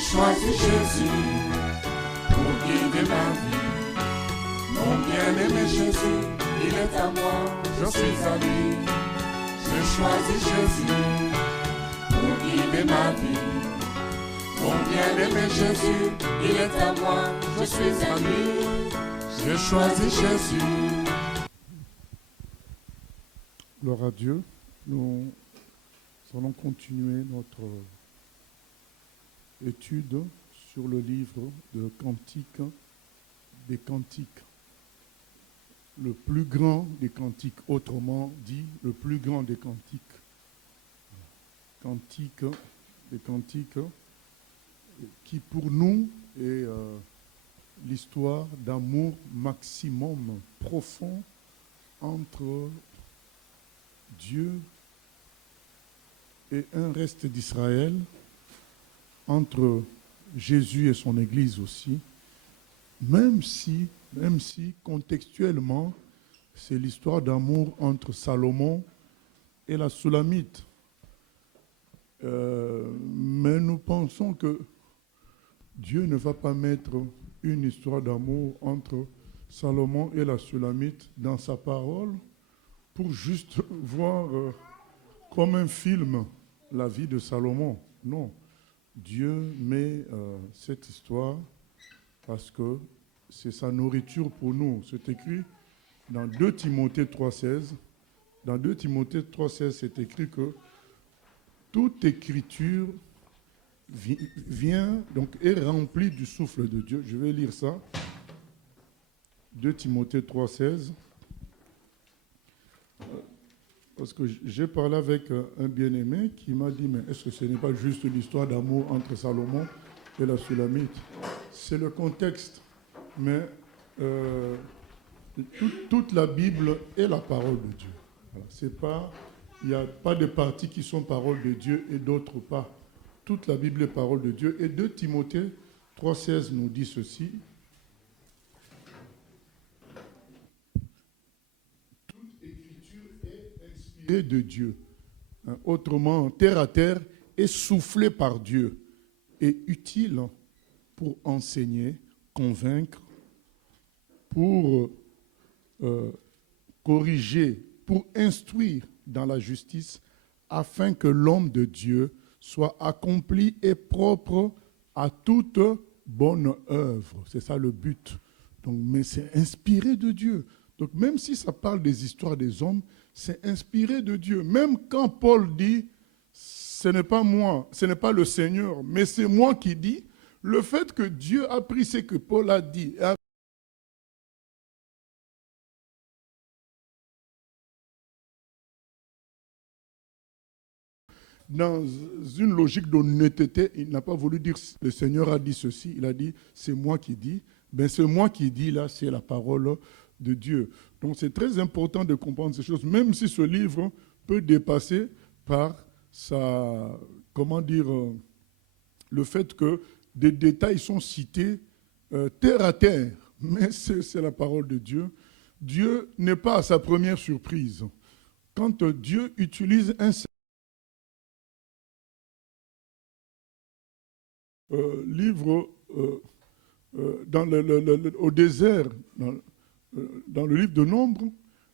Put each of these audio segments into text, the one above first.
choisi Jésus pour guider ma vie. Mon bien-aimé Jésus, il est à moi, je suis à lui. J'ai choisi Jésus pour guider ma vie. Mon bien-aimé Jésus, il est à moi, je suis à lui. J'ai choisi Jésus. Gloire à Dieu. Nous allons continuer notre étude sur le livre de Cantiques, des Cantiques. Le plus grand des cantiques, autrement dit, le plus grand des cantiques. Cantiques, des cantiques, qui pour nous est l'histoire d'amour maximum, profond, entre Dieu et un reste d'Israël, entre Jésus et son Église aussi, même si contextuellement, c'est l'histoire d'amour entre Salomon et la Sulamite. Mais nous pensons que Dieu ne va pas mettre une histoire d'amour entre Salomon et la Sulamite dans sa parole pour juste voir comme un film la vie de Salomon. Non, Dieu met cette histoire parce que c'est sa nourriture pour nous. C'est écrit dans 2 Timothée 3,16. Dans 2 Timothée 3,16, c'est écrit que toute écriture vient, donc est remplie du souffle de Dieu. Je vais lire ça. 2 Timothée 3,16. Parce que j'ai parlé avec un bien-aimé qui m'a dit, mais est-ce que ce n'est pas juste l'histoire d'amour entre Salomon et la Sulamite? C'est le contexte. Mais toute la Bible est la parole de Dieu. Voilà. Il n'y a pas de parties qui sont parole de Dieu et d'autres pas. Toute la Bible est parole de Dieu. Et 2 Timothée 3,16 nous dit ceci. Toute écriture est inspirée de Dieu. Autrement, terre à terre, est soufflée par Dieu et utile pour enseigner, convaincre, pour corriger, pour instruire dans la justice, afin que l'homme de Dieu soit accompli et propre à toute bonne œuvre. C'est ça le but. Donc, mais c'est inspiré de Dieu. Donc même si ça parle des histoires des hommes, c'est inspiré de Dieu. Même quand Paul dit, ce n'est pas moi, ce n'est pas le Seigneur, mais c'est moi qui dis, le fait que Dieu a pris ce que Paul a dit, dans une logique d'honnêteté, il n'a pas voulu dire le Seigneur a dit ceci, il a dit c'est moi qui dis. Ben, c'est moi qui dis là, c'est la parole de Dieu. Donc c'est très important de comprendre ces choses, même si ce livre peut dépasser par sa, comment dire, le fait que des détails sont cités terre à terre, mais c'est la parole de Dieu. Dieu n'est pas à sa première surprise. Quand Dieu utilise un livre au désert, dans le livre de Nombre,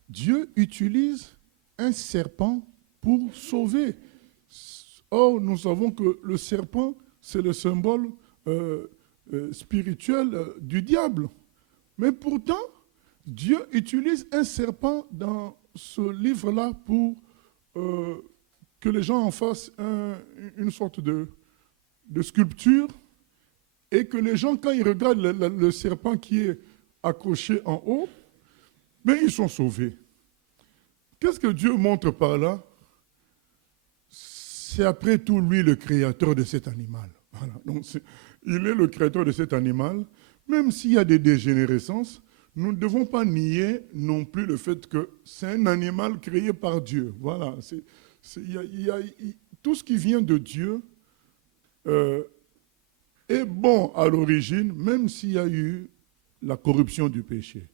Dieu utilise un serpent pour sauver. Or, nous savons que le serpent, c'est le symbole spirituel du diable. Mais pourtant, Dieu utilise un serpent dans ce livre-là pour que les gens en fassent une sorte de sculpture, et que les gens, quand ils regardent le serpent qui est accroché en haut, mais ils sont sauvés. Qu'est-ce que Dieu montre par là? C'est après tout lui le créateur de cet animal. Voilà. Donc il est le créateur de cet animal. Même s'il y a des dégénérescences, nous ne devons pas nier non plus le fait que c'est un animal créé par Dieu. Voilà. Tout ce qui vient de Dieu est bon à l'origine, même s'il y a eu la corruption du péché.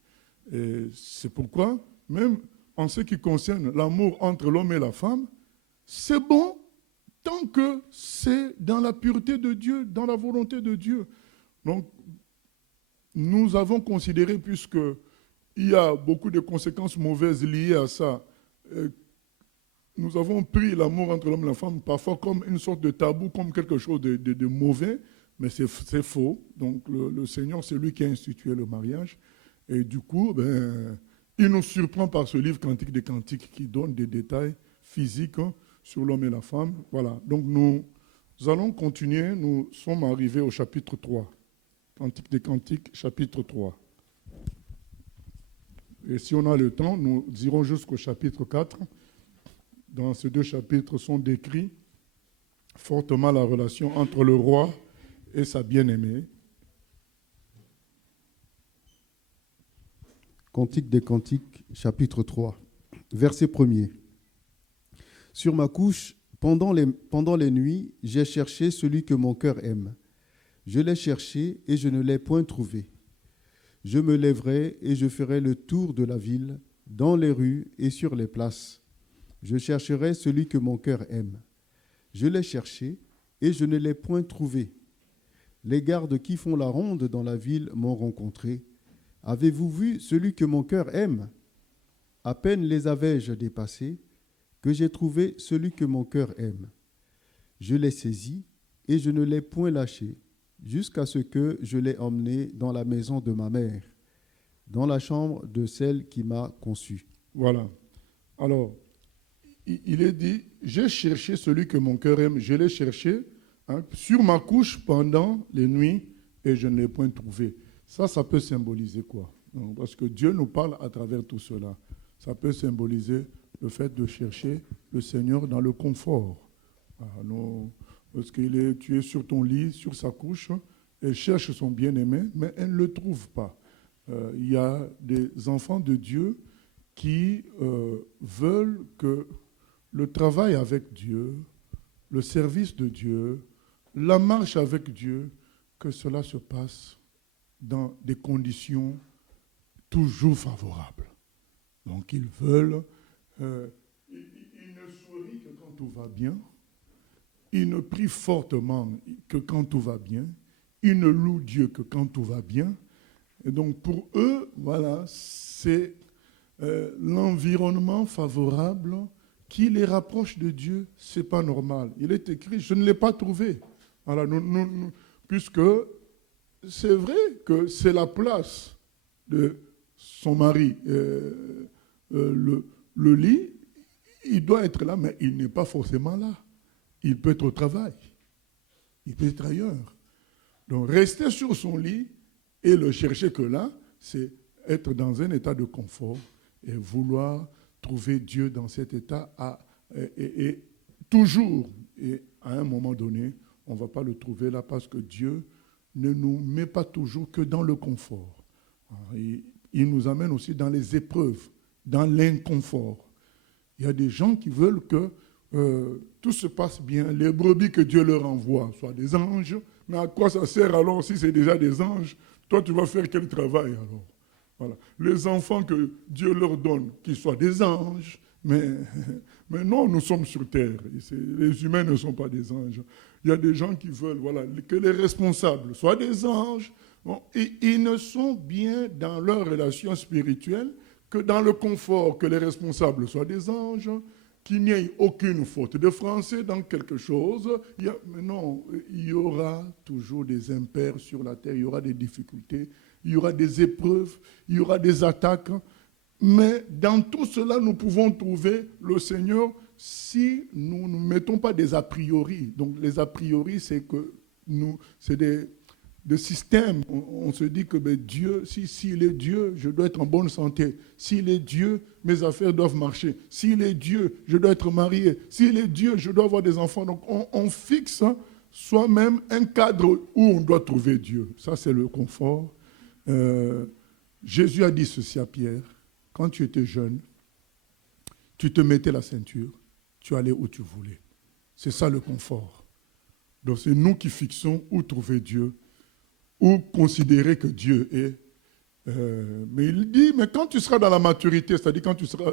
Et c'est pourquoi, même en ce qui concerne l'amour entre l'homme et la femme, c'est bon tant que c'est dans la pureté de Dieu, dans la volonté de Dieu. Donc, nous avons considéré, puisqu'il y a beaucoup de conséquences mauvaises liées à ça, nous avons pris l'amour entre l'homme et la femme parfois comme une sorte de tabou, comme quelque chose de mauvais, mais c'est faux. Donc le Seigneur, c'est lui qui a institué le mariage. Et du coup, il nous surprend par ce livre Cantique des Cantiques qui donne des détails physiques sur l'homme et la femme. Voilà, donc nous allons continuer. Nous sommes arrivés au chapitre 3. Cantique des Cantiques, chapitre 3. Et si on a le temps, nous irons jusqu'au chapitre 4. Dans ces 2 chapitres sont décrits fortement la relation entre le roi et sa bien-aimée. Cantique des Cantiques, chapitre 3, verset 1er. Sur ma couche, pendant les nuits, j'ai cherché celui que mon cœur aime. Je l'ai cherché et je ne l'ai point trouvé. Je me lèverai et je ferai le tour de la ville, dans les rues et sur les places. Je chercherai celui que mon cœur aime. Je l'ai cherché et je ne l'ai point trouvé. Les gardes qui font la ronde dans la ville m'ont rencontré. Avez-vous vu celui que mon cœur aime? À peine les avais-je dépassés que j'ai trouvé celui que mon cœur aime. Je l'ai saisi et je ne l'ai point lâché, jusqu'à ce que je l'ai emmené dans la maison de ma mère, dans la chambre de celle qui m'a conçu. Voilà. Alors, il est dit, j'ai cherché celui que mon cœur aime, je l'ai cherché sur ma couche pendant les nuits et je ne l'ai point trouvé. Ça peut symboliser quoi? Parce que Dieu nous parle à travers tout cela. Ça peut symboliser le fait de chercher le Seigneur dans le confort. Parce tu es sur ton lit, sur sa couche, elle cherche son bien-aimé, mais elle ne le trouve pas. Il y a des enfants de Dieu qui veulent que le travail avec Dieu, le service de Dieu, la marche avec Dieu, que cela se passe dans des conditions toujours favorables. Donc ils veulent, ils ne sourient que quand tout va bien, ils ne prient fortement que quand tout va bien, ils ne louent Dieu que quand tout va bien. Et donc pour eux, voilà, c'est l'environnement favorable qui les rapproche de Dieu. Ce n'est pas normal. Il est écrit, je ne l'ai pas trouvé. Voilà, puisque c'est vrai que c'est la place de son mari. Le lit, il doit être là, mais il n'est pas forcément là. Il peut être au travail. Il peut être ailleurs. Donc rester sur son lit et le chercher que là, c'est être dans un état de confort et vouloir trouver Dieu dans cet état et toujours, et à un moment donné, on ne va pas le trouver là parce que Dieu ne nous met pas toujours que dans le confort. Il nous amène aussi dans les épreuves, dans l'inconfort. Il y a des gens qui veulent que tout se passe bien, les brebis que Dieu leur envoie soient des anges, mais à quoi ça sert alors si c'est déjà des anges? Toi, tu vas faire quel travail alors? Voilà. Les enfants que Dieu leur donne, qu'ils soient des anges, mais non, nous sommes sur terre. Les humains ne sont pas des anges. Il y a des gens qui veulent que les responsables soient des anges. Bon, et ils ne sont bien dans leur relation spirituelle que dans le confort, que les responsables soient des anges, qu'il n'y ait aucune faute de français dans quelque chose. Mais non, il y aura toujours des impairs sur la terre, il y aura des difficultés, il y aura des épreuves, il y aura des attaques. Mais dans tout cela, nous pouvons trouver le Seigneur si nous ne mettons pas des a priori. Donc les a priori, c'est des systèmes. On se dit que Dieu, s'il est Dieu, je dois être en bonne santé. S'il est Dieu, mes affaires doivent marcher. S'il est Dieu, je dois être marié. S'il est Dieu, je dois avoir des enfants. Donc on fixe soi-même un cadre où on doit trouver Dieu. Ça, c'est le confort. Jésus a dit ceci à Pierre. Quand tu étais jeune, tu te mettais la ceinture, tu allais où tu voulais. C'est ça le confort. Donc c'est nous qui fixons où trouver Dieu, où considérer que Dieu est. Mais il dit, mais quand tu seras dans la maturité, c'est-à-dire quand tu seras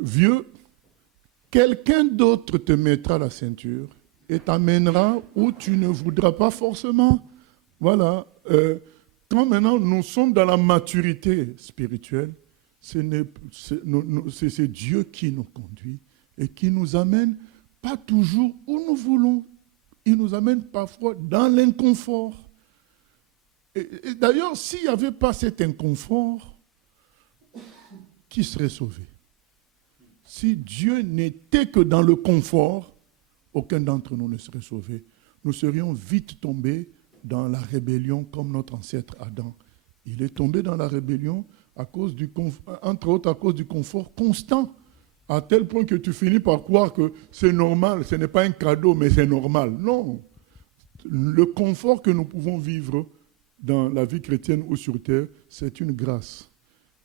vieux, quelqu'un d'autre te mettra la ceinture et t'amènera où tu ne voudras pas forcément. Voilà. Quand maintenant nous sommes dans la maturité spirituelle, c'est Dieu qui nous conduit et qui nous amène pas toujours où nous voulons. Il nous amène parfois dans l'inconfort. Et d'ailleurs, s'il n'y avait pas cet inconfort, qui serait sauvé? Si Dieu n'était que dans le confort, aucun d'entre nous ne serait sauvé. Nous serions vite tombés dans la rébellion comme notre ancêtre Adam. Il est tombé dans la rébellion à cause entre autres à cause du confort constant, à tel point que tu finis par croire que c'est normal, ce n'est pas un cadeau, mais c'est normal. Non. Le confort que nous pouvons vivre dans la vie chrétienne ou sur terre, c'est une grâce.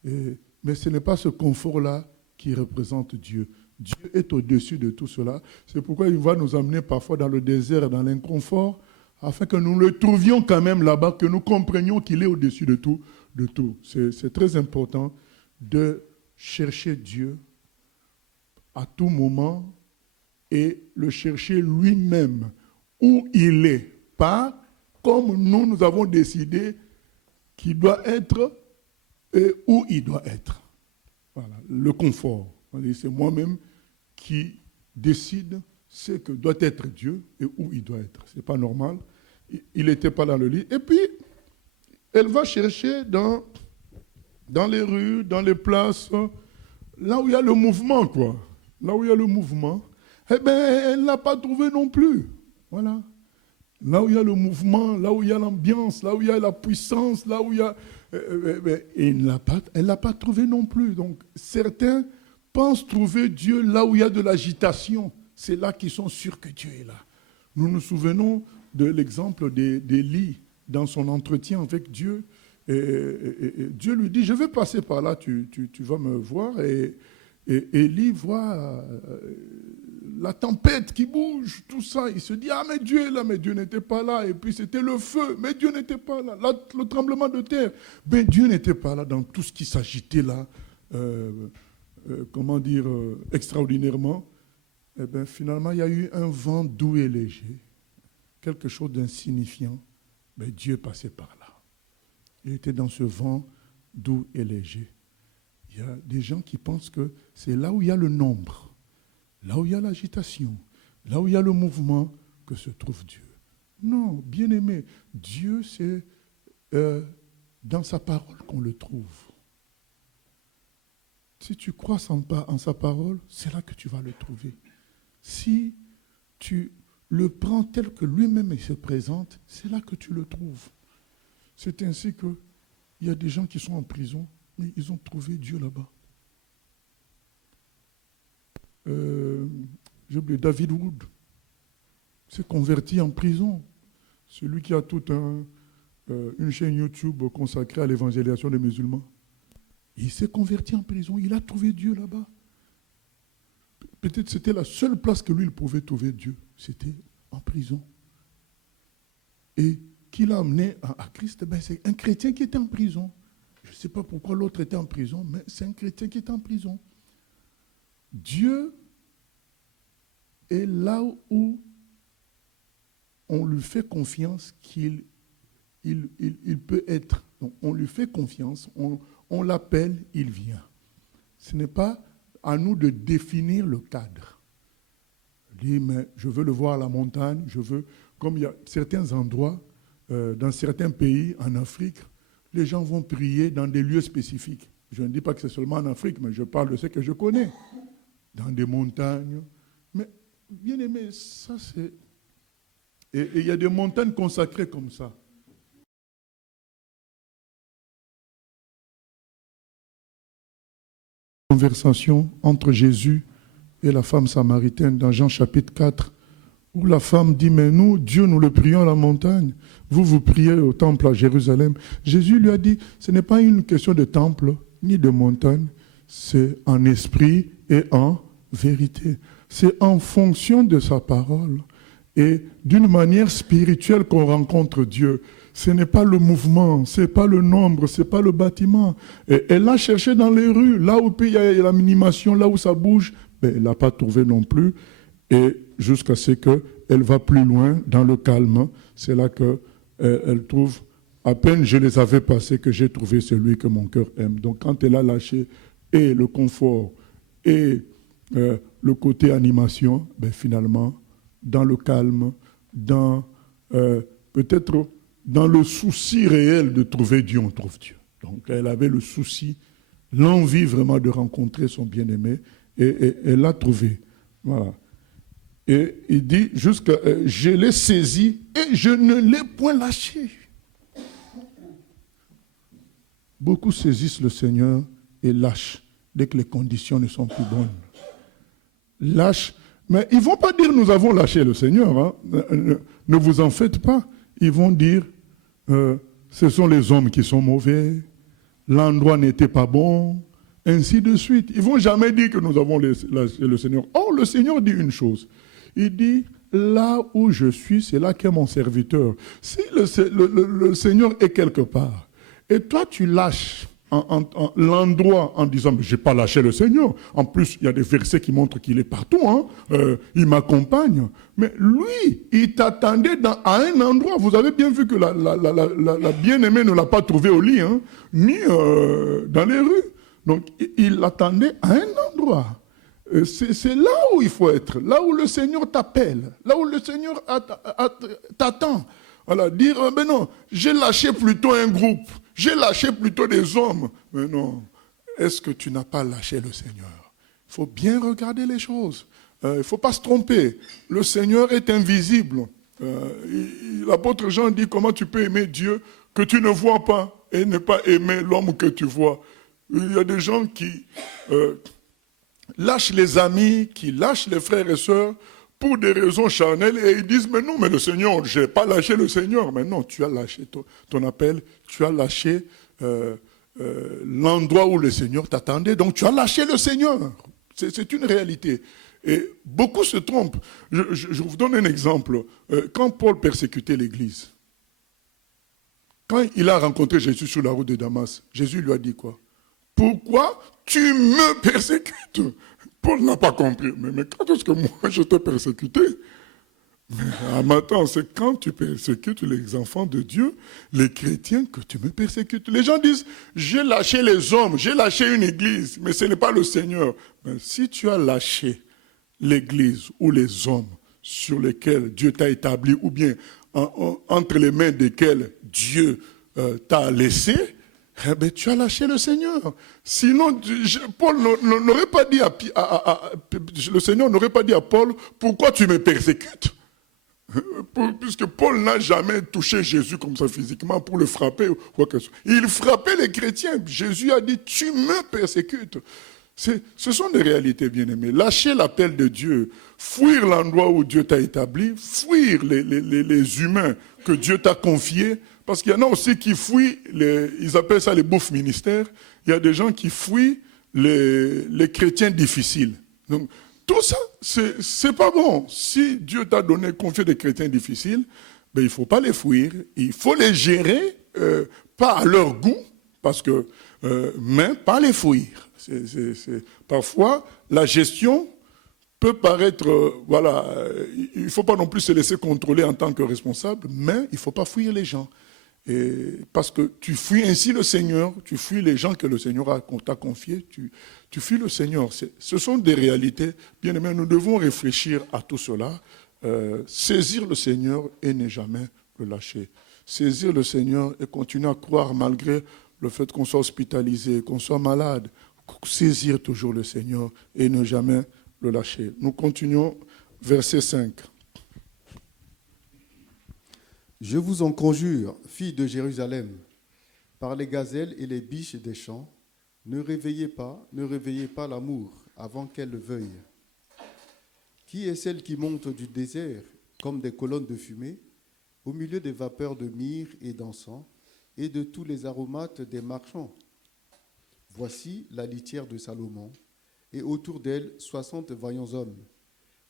Mais ce n'est pas ce confort-là qui représente Dieu. Dieu est au-dessus de tout cela. C'est pourquoi il va nous amener parfois dans le désert, dans l'inconfort, afin que nous le trouvions quand même là-bas, que nous comprenions qu'il est au-dessus de tout. C'est très important de chercher Dieu à tout moment et le chercher lui-même où il est. Pas comme nous avons décidé qu'il doit être et où il doit être. Voilà, le confort. C'est moi-même qui décide ce que doit être Dieu et où il doit être. Ce n'est pas normal. Il n'était pas dans le lit. Et puis, elle va chercher dans les rues, dans les places, là où il y a le mouvement, quoi. Là où il y a le mouvement. Eh bien, elle ne l'a pas trouvé non plus. Voilà. Là où il y a le mouvement, là où il y a l'ambiance, là où il y a la puissance, là où il y a... elle ne l'a pas trouvé non plus. Donc, certains pensent trouver Dieu là où il y a de l'agitation. C'est là qu'ils sont sûrs que Dieu est là. Nous nous souvenons de l'exemple d'Élie dans son entretien avec Dieu. Et Dieu lui dit, je vais passer par là, tu vas me voir. Et Élie voit la tempête qui bouge, tout ça. Il se dit, ah mais Dieu est là, mais Dieu n'était pas là. Et puis c'était le feu, mais Dieu n'était pas là. Le tremblement de terre, mais Dieu n'était pas là dans tout ce qui s'agitait là, extraordinairement. Et bien finalement, il y a eu un vent doux et léger, quelque chose d'insignifiant. Mais Dieu passait par là. Il était dans ce vent doux et léger. Il y a des gens qui pensent que c'est là où il y a le nombre, là où il y a l'agitation, là où il y a le mouvement, que se trouve Dieu. Non, bien-aimé, Dieu, c'est dans sa parole qu'on le trouve. Si tu crois en sa parole, c'est là que tu vas le trouver. Si tu le prends tel que lui-même il se présente, c'est là que tu le trouves. C'est ainsi qu'il y a des gens qui sont en prison, mais ils ont trouvé Dieu là-bas. J'ai oublié, David Wood s'est converti en prison. Celui qui a toute une chaîne YouTube consacrée à l'évangélisation des musulmans. Il s'est converti en prison, il a trouvé Dieu là-bas. Peut-être c'était la seule place que lui, il pouvait trouver Dieu. C'était en prison. Et qui l'a amené à Christ, c'est un chrétien qui était en prison. Je ne sais pas pourquoi l'autre était en prison, mais c'est un chrétien qui est en prison. Dieu est là où on lui fait confiance qu'il peut être. Donc, on lui fait confiance, on l'appelle, il vient. Ce n'est pas à nous de définir le cadre. Il dit, mais je veux le voir à la montagne, comme il y a certains endroits, dans certains pays, en Afrique, les gens vont prier dans des lieux spécifiques. Je ne dis pas que c'est seulement en Afrique, mais je parle de ce que je connais. Dans des montagnes. Mais, bien aimé, ça c'est... Et il y a des montagnes consacrées comme ça. Conversation entre Jésus et la femme samaritaine dans Jean chapitre 4, où la femme dit, mais nous, Dieu, nous le prions à la montagne. Vous priez au temple à Jérusalem. Jésus lui a dit, ce n'est pas une question de temple, ni de montagne, c'est en esprit et en vérité. C'est en fonction de sa parole et d'une manière spirituelle qu'on rencontre Dieu. ce n'est pas le mouvement, ce n'est pas le nombre, ce n'est pas le bâtiment. Et elle a cherché dans les rues, là où il y a l'animation, là où ça bouge, mais elle n'a pas trouvé non plus. Et jusqu'à ce qu'elle va plus loin, dans le calme, c'est là qu'elle trouve, à peine je les avais passés que j'ai trouvé celui que mon cœur aime. Donc quand elle a lâché et le confort et le côté animation, ben finalement, dans le calme, dans peut-être dans le souci réel de trouver Dieu, on trouve Dieu. Donc elle avait le souci, l'envie vraiment de rencontrer son bien-aimé, et elle l'a trouvé. Voilà. Et il dit, je l'ai saisi et je ne l'ai point lâché. Beaucoup saisissent le Seigneur et lâchent dès que les conditions ne sont plus bonnes. Lâchent. Mais ils ne vont pas dire nous avons lâché le Seigneur. Hein. Ne vous en faites pas. Ils vont dire ce sont les hommes qui sont mauvais, l'endroit n'était pas bon, ainsi de suite. Ils ne vont jamais dire que nous avons lâché le Seigneur. Or, le Seigneur dit une chose. Il dit, là où je suis, c'est là qu'est mon serviteur. Si le Seigneur est quelque part, et toi tu lâches l'endroit en disant, mais je n'ai pas lâché le Seigneur. En plus, il y a des versets qui montrent qu'il est partout. Hein. Il m'accompagne. Mais lui, il t'attendait à un endroit. Vous avez bien vu que la bien-aimée ne l'a pas trouvé au lit, hein, ni dans les rues. Donc, il l'attendait à un endroit. C'est là où il faut être, là où le Seigneur t'appelle, là où le Seigneur t'attend. Voilà, dire, ben non, j'ai lâché plutôt un groupe, j'ai lâché plutôt des hommes. Mais non, est-ce que tu n'as pas lâché le Seigneur? Il faut bien regarder les choses. Il ne faut pas se tromper. Le Seigneur est invisible. L'apôtre Jean dit, comment tu peux aimer Dieu que tu ne vois pas et ne pas aimer l'homme que tu vois? Il y a des gens qui lâchent les amis, qui lâchent les frères et sœurs pour des raisons charnelles et ils disent, mais non, mais le Seigneur, je n'ai pas lâché le Seigneur. Mais non, tu as lâché ton appel, tu as lâché l'endroit où le Seigneur t'attendait, donc tu as lâché le Seigneur. C'est une réalité. Et beaucoup se trompent. Je vous donne un exemple. Quand Paul persécutait l'Église, quand il a rencontré Jésus sur la route de Damas, Jésus lui a dit quoi? Pourquoi tu me persécutes? Paul n'a pas compris. Mais quand est-ce que moi je t'ai persécuté? Mais maintenant, c'est quand tu persécutes les enfants de Dieu, les chrétiens, que tu me persécutes. Les gens disent, j'ai lâché les hommes, j'ai lâché une église, mais ce n'est pas le Seigneur. Mais si tu as lâché l'église ou les hommes sur lesquels Dieu t'a établi, ou bien entre les mains desquels Dieu t'a laissé, eh bien, tu as lâché le Seigneur. Sinon, Paul n'aurait pas dit le Seigneur n'aurait pas dit à Paul, pourquoi tu me persécutes? Puisque Paul n'a jamais touché Jésus comme ça physiquement pour le frapper ou quoi que ce soit. Il frappait les chrétiens. Jésus a dit, tu me persécutes. Ce sont des réalités, bien-aimées. Lâcher l'appel de Dieu, fuir l'endroit où Dieu t'a établi, fuir les humains que Dieu t'a confiés, parce qu'il y en a aussi qui fuient, ils appellent ça les bouffes ministères, il y a des gens qui fuient les chrétiens difficiles. Donc, tout ça, c'est pas bon. Si Dieu t'a confié des chrétiens difficiles, ben, il ne faut pas les fuir, il faut les gérer, pas à leur goût, mais pas les fuir. Parfois, la gestion peut paraître, il ne faut pas non plus se laisser contrôler en tant que responsable, mais il ne faut pas fuir les gens. Parce que tu fuis ainsi le Seigneur, tu fuis les gens que le Seigneur t'a confiés, tu fuis le Seigneur. Ce sont des réalités. Bien aimés, nous devons réfléchir à tout cela, saisir le Seigneur et ne jamais le lâcher. Saisir le Seigneur et continuer à croire malgré le fait qu'on soit hospitalisé, qu'on soit malade. Saisir toujours le Seigneur et ne jamais le lâcher. Nous continuons, verset 5. Je vous en conjure, filles de Jérusalem, par les gazelles et les biches des champs, ne réveillez pas l'amour avant qu'elle le veuille. Qui est celle qui monte du désert comme des colonnes de fumée, au milieu des vapeurs de myrrhe et d'encens, et de tous les aromates des marchands? Voici la litière de Salomon, et autour d'elle 60 vaillants hommes,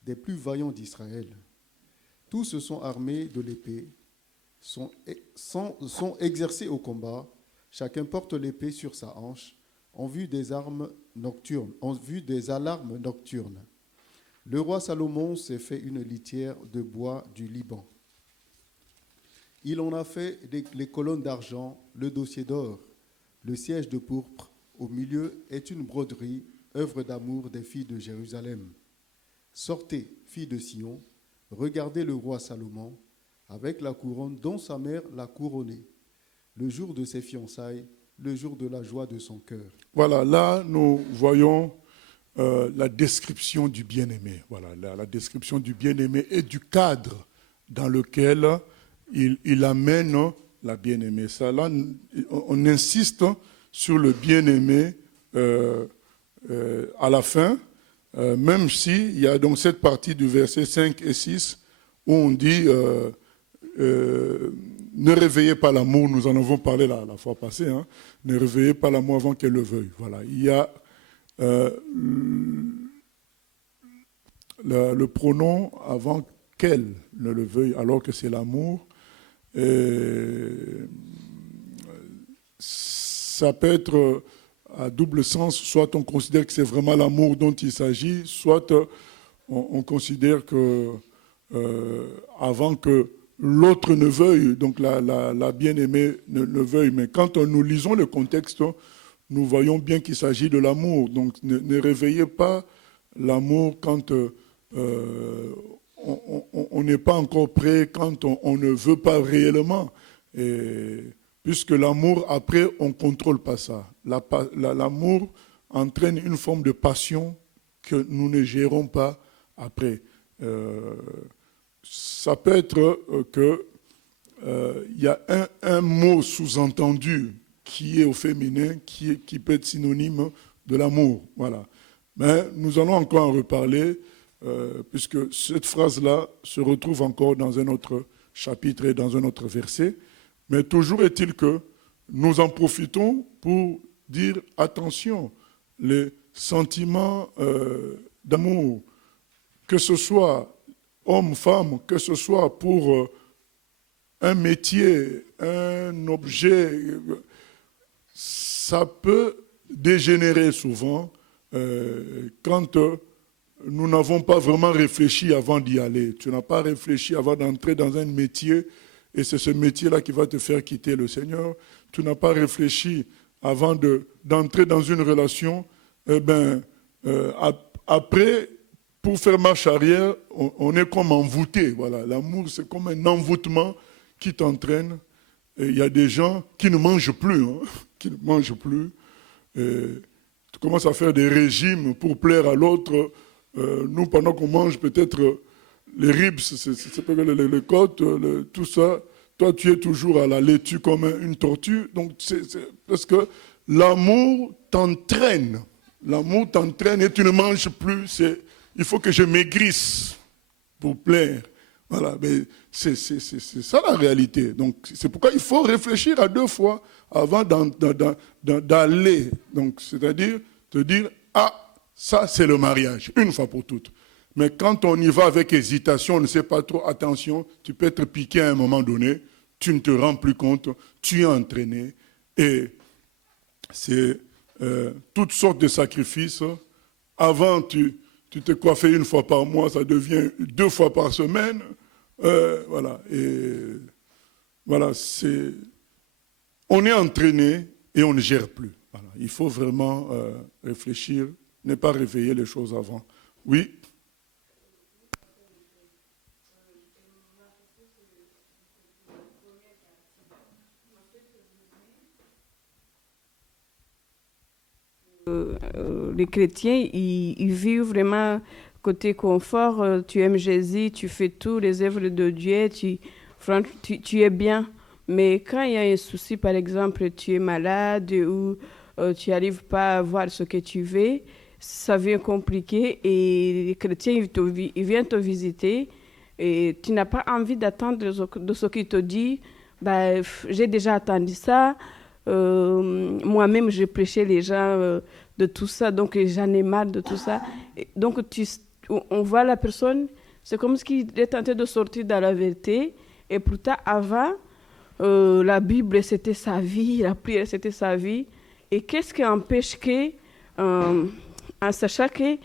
des plus vaillants d'Israël. Tous se sont armés de l'épée. sont exercés au combat. Chacun porte l'épée sur sa hanche en vue des alarmes nocturnes. Le roi Salomon s'est fait une litière de bois du Liban. Il en a fait les colonnes d'argent, le dossier d'or, le siège de pourpre. Au milieu est une broderie, œuvre d'amour des filles de Jérusalem. Sortez, filles de Sion, regardez le roi Salomon avec la couronne dont sa mère l'a couronné, le jour de ses fiançailles, le jour de la joie de son cœur. Voilà, là nous voyons la description du bien-aimé. Voilà, la description du bien-aimé et du cadre dans lequel il amène la bien-aimée. Ça, là, on insiste sur le bien-aimé à la fin, même s'il y a donc cette partie du verset 5 et 6 où on dit ne réveillez pas l'amour, nous en avons parlé la fois passée, hein, ne réveillez pas l'amour avant qu'elle le veuille. Voilà, il y a le pronom avant qu'elle ne le veuille, alors que c'est l'amour. Ça peut être à double sens, soit on considère que c'est vraiment l'amour dont il s'agit, soit on considère que avant que l'autre ne veuille, donc la bien-aimée ne veuille. Mais quand nous lisons le contexte, nous voyons bien qu'il s'agit de l'amour. Donc ne réveillez pas l'amour quand on n'est pas encore prêt, quand on ne veut pas réellement. Puisque l'amour, après, on ne contrôle pas ça. L'amour entraîne une forme de passion que nous ne gérons pas après. Ça peut être qu'il y a un mot sous-entendu qui est au féminin, qui peut être synonyme de l'amour. Voilà. Mais nous allons encore en reparler, puisque cette phrase-là se retrouve encore dans un autre chapitre et dans un autre verset. Mais toujours est-il que nous en profitons pour dire attention, les sentiments d'amour, que ce soit homme, femme, que ce soit pour un métier, un objet, ça peut dégénérer souvent quand nous n'avons pas vraiment réfléchi avant d'y aller. Tu n'as pas réfléchi avant d'entrer dans un métier et c'est ce métier-là qui va te faire quitter le Seigneur. Tu n'as pas réfléchi avant d'entrer dans une relation. Après, pour faire marche arrière, on est comme envoûté. Voilà. L'amour, c'est comme un envoûtement qui t'entraîne. Il y a des gens qui ne mangent plus. Qui ne mangent plus. Tu commences à faire des régimes pour plaire à l'autre. Nous, pendant qu'on mange peut-être les ribs, les côtes, tout ça, toi, tu es toujours à la laitue comme une tortue. Donc, c'est parce que l'amour t'entraîne. L'amour t'entraîne et tu ne manges plus. Il faut que je maigrisse pour plaire. Voilà, mais c'est ça la réalité. Donc, c'est pourquoi il faut réfléchir à 2 fois avant d'aller. Donc, c'est-à-dire te dire, ça c'est le mariage, une fois pour toutes. Mais quand on y va avec hésitation, on ne sait pas trop, attention, tu peux être piqué à un moment donné, tu ne te rends plus compte, tu es entraîné. Et c'est toutes sortes de sacrifices. Avant, tu te coiffais 1 fois par mois, ça devient 2 fois par semaine. Voilà. Et voilà, on est entraîné et on ne gère plus. Voilà. Il faut vraiment réfléchir, ne pas réveiller les choses avant. Oui. Les chrétiens, ils vivent vraiment côté confort. Tu aimes Jésus, tu fais tous les œuvres de Dieu, tu es bien. Mais quand il y a un souci, par exemple, tu es malade ou tu n'arrives pas à voir ce que tu veux, ça devient compliqué et les chrétiens, ils viennent te visiter et tu n'as pas envie d'attendre de ce qu'ils te disent. J'ai déjà attendu ça. Moi-même, j'ai prêché les gens de tout ça, donc j'en ai marre de tout ça. Et donc, on voit la personne, c'est comme s'il est tenté de sortir dans la vérité, et pourtant, avant, la Bible, c'était sa vie, la prière, c'était sa vie. Et qu'est-ce qui empêche que, en sachant que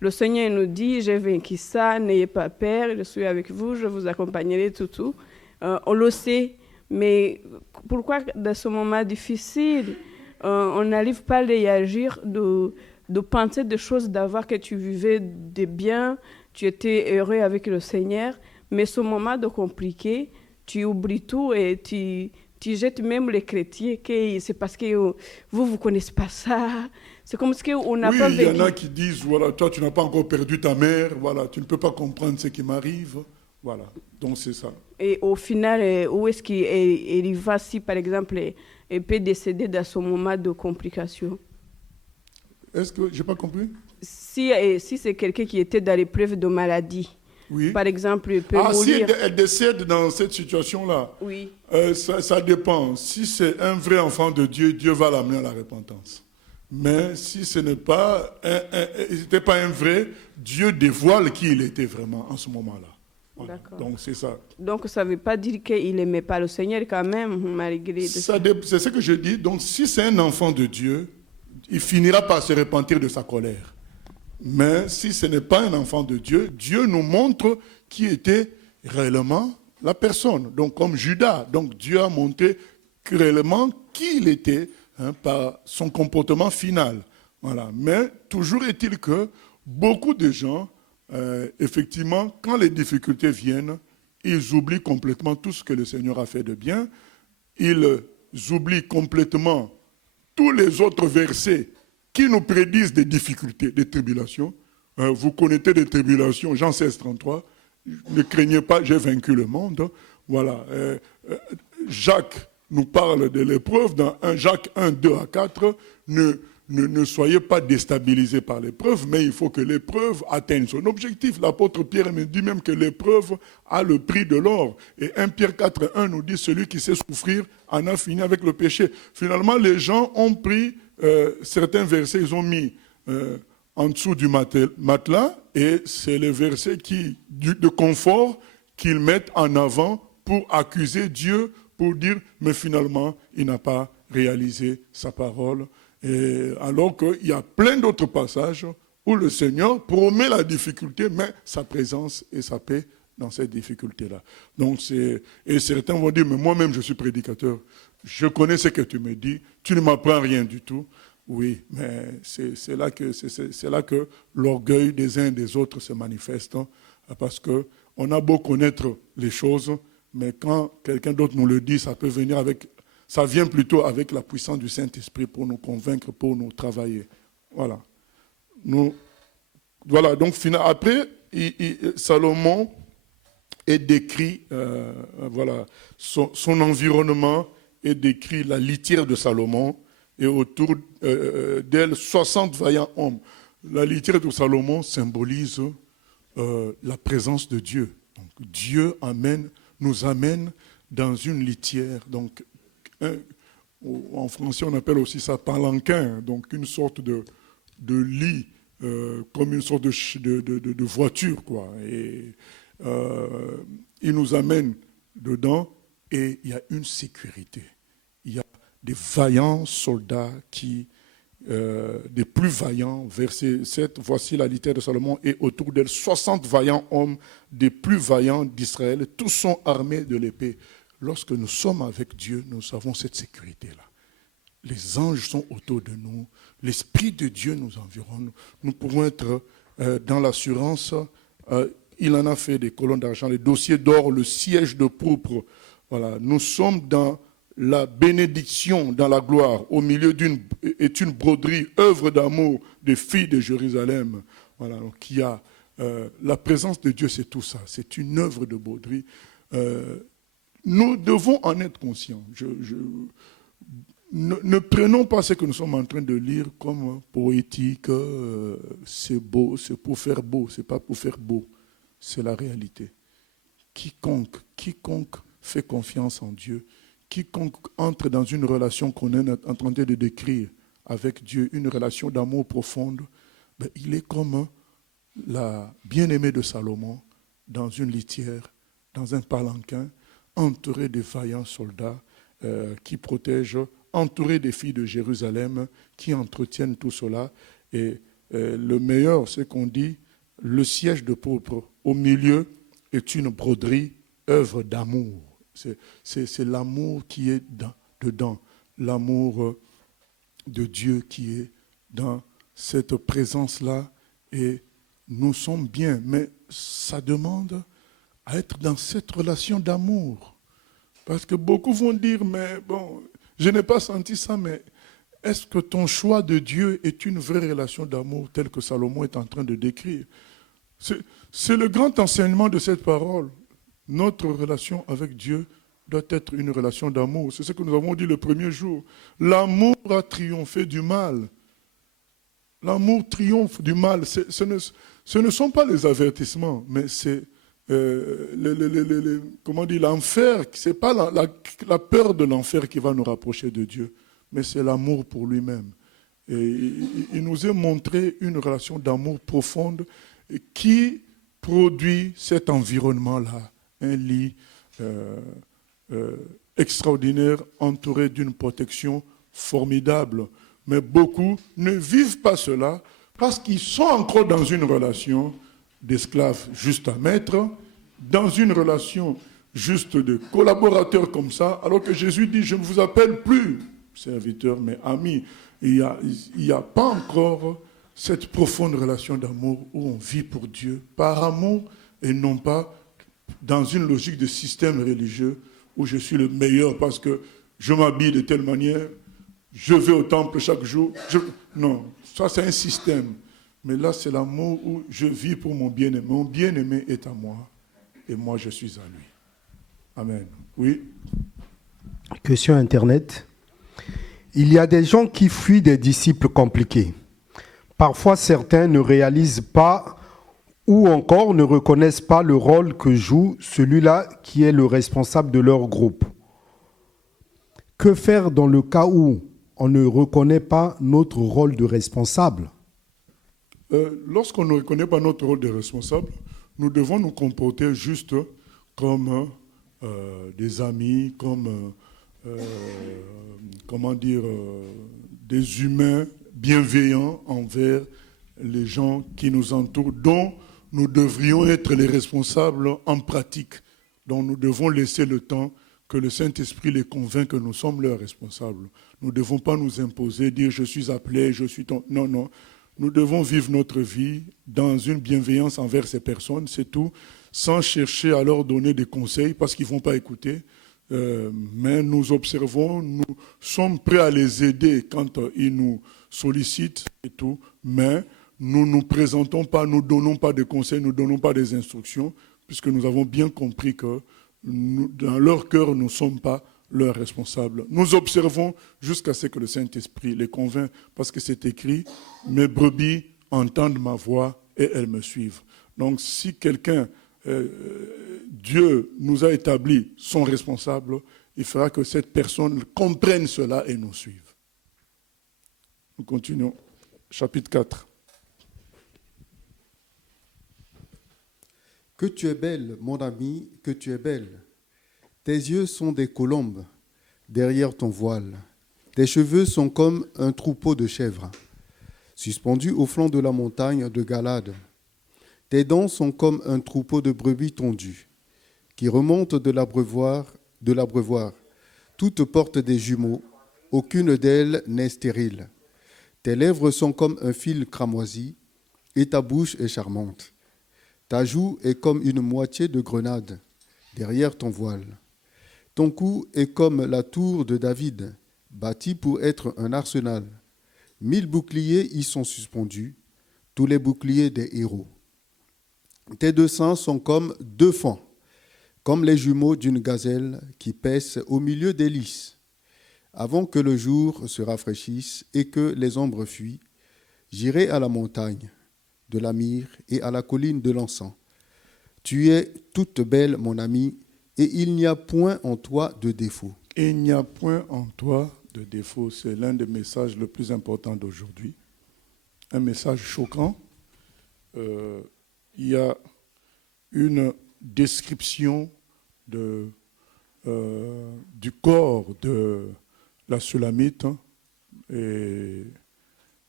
le Seigneur nous dit, j'ai vaincu ça, n'ayez pas peur, je suis avec vous, je vous accompagnerai, tout. On le sait, mais pourquoi dans ce moment difficile, on n'arrive pas à réagir, de penser des choses d'avant que tu vivais de bien, tu étais heureux avec le Seigneur, mais ce moment de compliqué, tu oublies tout et tu jettes même les chrétiens, que c'est parce que vous ne connaissez pas ça. C'est comme si on n'a pas vécu. Oui, il y en a qui disent, voilà, toi tu n'as pas encore perdu ta mère, voilà, tu ne peux pas comprendre ce qui m'arrive. Voilà, donc c'est ça. Et au final, où est-ce qu'il va si, par exemple, il peut décéder dans ce moment de complication? Est-ce que, j'ai pas compris? Si c'est quelqu'un qui était dans l'épreuve de maladie, oui. Par exemple, il peut mourir. Si elle décède dans cette situation-là, oui. Ça dépend. Si c'est un vrai enfant de Dieu, Dieu va l'amener à la repentance. Mais si ce n'est pas c'était pas un vrai, Dieu dévoile qui il était vraiment en ce moment-là. Voilà. Donc c'est ça. Donc ça ne veut pas dire qu'il n'aimait pas le Seigneur quand même, malgré ça. C'est ce que je dis. Donc si c'est un enfant de Dieu, il finira par se repentir de sa colère. Mais si ce n'est pas un enfant de Dieu, Dieu nous montre qui était réellement la personne. Donc comme Judas, donc Dieu a montré réellement qui il était par son comportement final. Voilà. Mais toujours est-il que beaucoup de gens, effectivement, quand les difficultés viennent, ils oublient complètement tout ce que le Seigneur a fait de bien. Ils oublient complètement tous les autres versets qui nous prédisent des difficultés, des tribulations. Vous connaissez des tribulations, Jean 16, 33. Ne craignez pas, j'ai vaincu le monde. Voilà. Jacques nous parle de l'épreuve dans 1 Jacques 1, 2 à 4. Ne soyez pas déstabilisés par l'épreuve, mais il faut que l'épreuve atteigne son objectif. L'apôtre Pierre nous dit même que l'épreuve a le prix de l'or. Et 1 Pierre 4, 1 nous dit, celui qui sait souffrir en a fini avec le péché. Finalement, les gens ont pris certains versets, ils ont mis en dessous du matelas, et c'est les versets de confort qu'ils mettent en avant pour accuser Dieu, pour dire, mais finalement, il n'a pas réalisé sa parole. Et alors qu'il y a plein d'autres passages où le Seigneur promet la difficulté, mais sa présence et sa paix dans cette difficulté-là. Donc et certains vont dire, mais moi-même je suis prédicateur, je connais ce que tu me dis, tu ne m'apprends rien du tout. Oui, mais c'est là que l'orgueil des uns et des autres se manifeste, parce qu'on a beau connaître les choses, mais quand quelqu'un d'autre nous le dit, ça vient plutôt avec la puissance du Saint-Esprit pour nous convaincre, pour nous travailler. Voilà. Voilà, donc après, Salomon est décrit, voilà, son environnement est décrit, la litière de Salomon, et autour d'elle, 60 vaillants hommes. La litière de Salomon symbolise la présence de Dieu. Donc, Dieu nous amène dans une litière. Donc, en français, on appelle aussi ça palanquin, donc une sorte de lit, comme une sorte de voiture, quoi. Et il nous amène dedans et il y a une sécurité. Il y a des vaillants soldats des plus vaillants, verset 7, voici la litière de Salomon, et autour d'elle 60 vaillants hommes, des plus vaillants d'Israël, tous sont armés de l'épée. Lorsque nous sommes avec Dieu, nous avons cette sécurité-là. Les anges sont autour de nous, l'Esprit de Dieu nous environne, nous pouvons être dans l'assurance. Il en a fait des colonnes d'argent, les dossiers d'or, le siège de pourpre. Voilà, nous sommes dans la bénédiction, dans la gloire. Au milieu est une broderie, œuvre d'amour des filles de Jérusalem. Voilà, donc il y a la présence de Dieu, c'est tout ça. C'est une œuvre de broderie. Nous devons en être conscients. Ne prenons pas ce que nous sommes en train de lire comme poétique, c'est beau, c'est pour faire beau, c'est pas pour faire beau. C'est la réalité. Quiconque fait confiance en Dieu, quiconque entre dans une relation qu'on est en train de décrire avec Dieu, une relation d'amour profonde, ben, il est comme la bien-aimée de Salomon dans une litière, dans un palanquin, entouré de vaillants soldats qui protègent, entouré des filles de Jérusalem qui entretiennent tout cela. Et le meilleur, c'est qu'on dit, le siège de pourpre au milieu est une broderie, œuvre d'amour. C'est l'amour qui est dedans, l'amour de Dieu qui est dans cette présence-là. Et nous sommes bien, mais ça demande à être dans cette relation d'amour. Parce que beaucoup vont dire, mais bon, je n'ai pas senti ça, mais est-ce que ton choix de Dieu est une vraie relation d'amour telle que Salomon est en train de décrire? C'est le grand enseignement de cette parole. Notre relation avec Dieu doit être une relation d'amour. C'est ce que nous avons dit le premier jour. L'amour a triomphé du mal. L'amour triomphe du mal. Ce ne sont pas les avertissements, mais c'est comment dire, l'enfer. Ce n'est pas la peur de l'enfer qui va nous rapprocher de Dieu, mais c'est l'amour pour lui-même. Et il nous a montré une relation d'amour profonde qui produit cet environnement-là. Un lit extraordinaire, entouré d'une protection formidable. Mais beaucoup ne vivent pas cela parce qu'ils sont encore dans une relation d'esclaves juste à maître, dans une relation juste de collaborateurs comme ça, alors que Jésus dit, je ne vous appelle plus serviteurs, mais amis. Il n'y a pas encore cette profonde relation d'amour où on vit pour Dieu, par amour et non pas dans une logique de système religieux où je suis le meilleur parce que je m'habille de telle manière, je vais au temple chaque jour. Non, ça c'est un système. Mais là c'est l'amour où je vis pour mon bien-aimé. Mon bien-aimé est à moi et moi je suis à lui. Amen. Oui. Question Internet. Il y a des gens qui fuient des disciples compliqués. Parfois certains ne réalisent pas ou encore ne reconnaissent pas le rôle que joue celui-là qui est le responsable de leur groupe. Que faire dans le cas où on ne reconnaît pas notre rôle de responsable? Lorsqu'on ne reconnaît pas notre rôle de responsable, nous devons nous comporter juste comme des amis, comme des humains bienveillants envers les gens qui nous entourent, dont nous devrions être les responsables en pratique, dont nous devons laisser le temps que le Saint-Esprit les convainc que nous sommes leurs responsables. Nous ne devons pas nous imposer, dire je suis appelé, je suis ton... Non, non. Nous devons vivre notre vie dans une bienveillance envers ces personnes, c'est tout, sans chercher à leur donner des conseils parce qu'ils ne vont pas écouter. Mais nous observons, nous sommes prêts à les aider quand ils nous sollicitent et tout, mais nous ne nous présentons pas, nous ne donnons pas de conseils, nous ne donnons pas des instructions, puisque nous avons bien compris que dans leur cœur, nous ne sommes pas leurs responsables. Nous observons jusqu'à ce que le Saint-Esprit les convainc, parce que c'est écrit, mes brebis entendent ma voix et elles me suivent. Donc si quelqu'un, Dieu nous a établi son responsable, il fera que cette personne comprenne cela et nous suive. Nous continuons. Chapitre 4. Que tu es belle, mon ami, que tu es belle. Tes yeux sont des colombes derrière ton voile. Tes cheveux sont comme un troupeau de chèvres, suspendus au flanc de la montagne de Galade. Tes dents sont comme un troupeau de brebis tondues, qui remontent de l'abreuvoir. Toutes portent des jumeaux, aucune d'elles n'est stérile. Tes lèvres sont comme un fil cramoisi, et ta bouche est charmante. Ta joue est comme une moitié de grenade derrière ton voile. Ton cou est comme la tour de David, bâtie pour être un arsenal. 1000 boucliers y sont suspendus, tous les boucliers des héros. Tes deux seins sont comme deux fans, comme les jumeaux d'une gazelle qui paissent au milieu des lys. Avant que le jour se rafraîchisse et que les ombres fuient, j'irai à la montagne de la myrrhe et à la colline de l'encens. Tu es toute belle, mon ami, et il n'y a point en toi de défaut. Il n'y a point en toi de défaut. C'est l'un des messages les plus importants d'aujourd'hui. Un message choquant. Il y a une description de du corps de la Sulamite. Et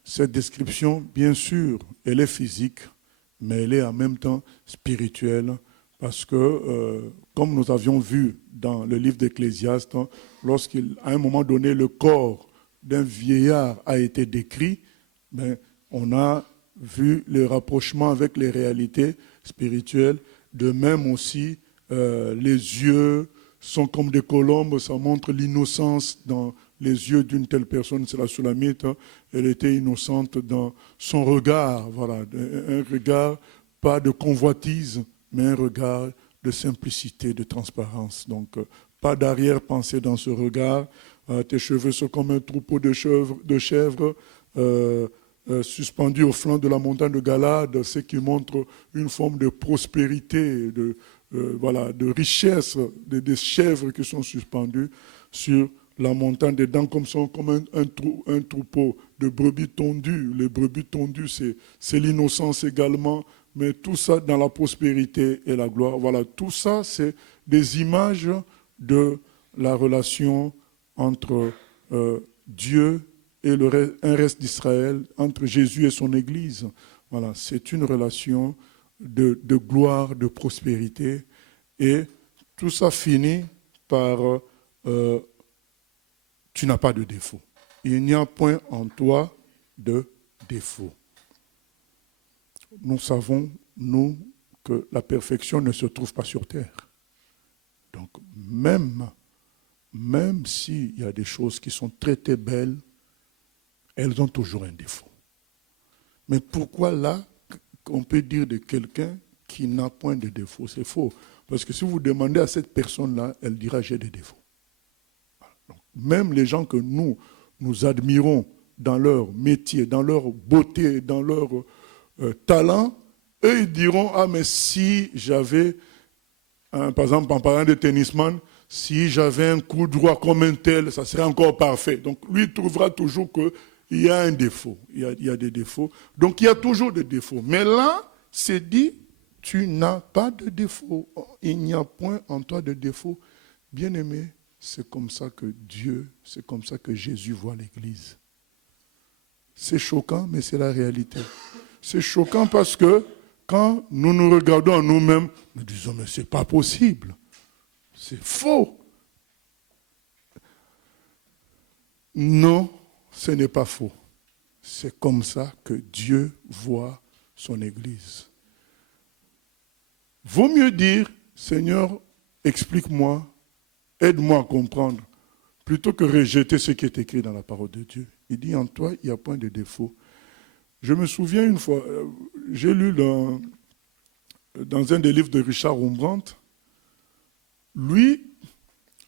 cette description, bien sûr, elle est physique, mais elle est en même temps spirituelle, parce que, comme nous avions vu dans le livre d'Ecclésiaste, lorsqu'à un moment donné, le corps d'un vieillard a été décrit, ben, on a vu le rapprochement avec les réalités spirituelles. De même aussi, les yeux sont comme des colombes, ça montre l'innocence dans les yeux d'une telle personne. C'est la Sulamite, elle était innocente dans son regard, voilà, un regard pas de convoitise, mais un regard de simplicité, de transparence. Donc, pas d'arrière-pensée dans ce regard. Tes cheveux sont comme un troupeau de chèvres suspendus au flanc de la montagne de Galade, ce qui montre une forme de prospérité, de richesse, des chèvres qui sont suspendues sur la montagne des dents, comme un troupeau de brebis tondues. Les brebis tondues, c'est l'innocence également, mais tout ça dans la prospérité et la gloire. Voilà, tout ça, c'est des images de la relation entre Dieu et un reste d'Israël, entre Jésus et son Église. Voilà, c'est une relation de gloire, de prospérité. Et tout ça finit par tu n'as pas de défaut. Il n'y a point en toi de défaut. Nous savons, nous, que la perfection ne se trouve pas sur terre. Donc, même s'il y a des choses qui sont très, très belles, elles ont toujours un défaut. Mais pourquoi là, on peut dire de quelqu'un qui n'a point de défaut? C'est faux. Parce que si vous demandez à cette personne-là, elle dira « j'ai des défauts ». Donc, même les gens que nous admirons dans leur métier, dans leur beauté, dans leur talent, eux, ils diront « ah, mais si j'avais, par exemple, en parlant de tennisman, si j'avais un coup droit comme un tel, ça serait encore parfait. » Donc, lui, il trouvera toujours qu'il y a un défaut. Il y a des défauts. Donc, il y a toujours des défauts. Mais là, c'est dit, tu n'as pas de défaut. Il n'y a point en toi de défaut. Bien-aimé, c'est comme ça que Dieu, c'est comme ça que Jésus voit l'Église. C'est choquant, mais c'est la réalité. C'est choquant parce que quand nous nous regardons en nous-mêmes, nous disons, mais c'est pas possible. C'est faux. Non, ce n'est pas faux. C'est comme ça que Dieu voit son Église. Vaut mieux dire, Seigneur, explique-moi, aide-moi à comprendre, plutôt que rejeter ce qui est écrit dans la parole de Dieu. Il dit, en toi, il n'y a point de défaut. Je me souviens une fois, j'ai lu dans un des livres de Richard Rembrandt, lui,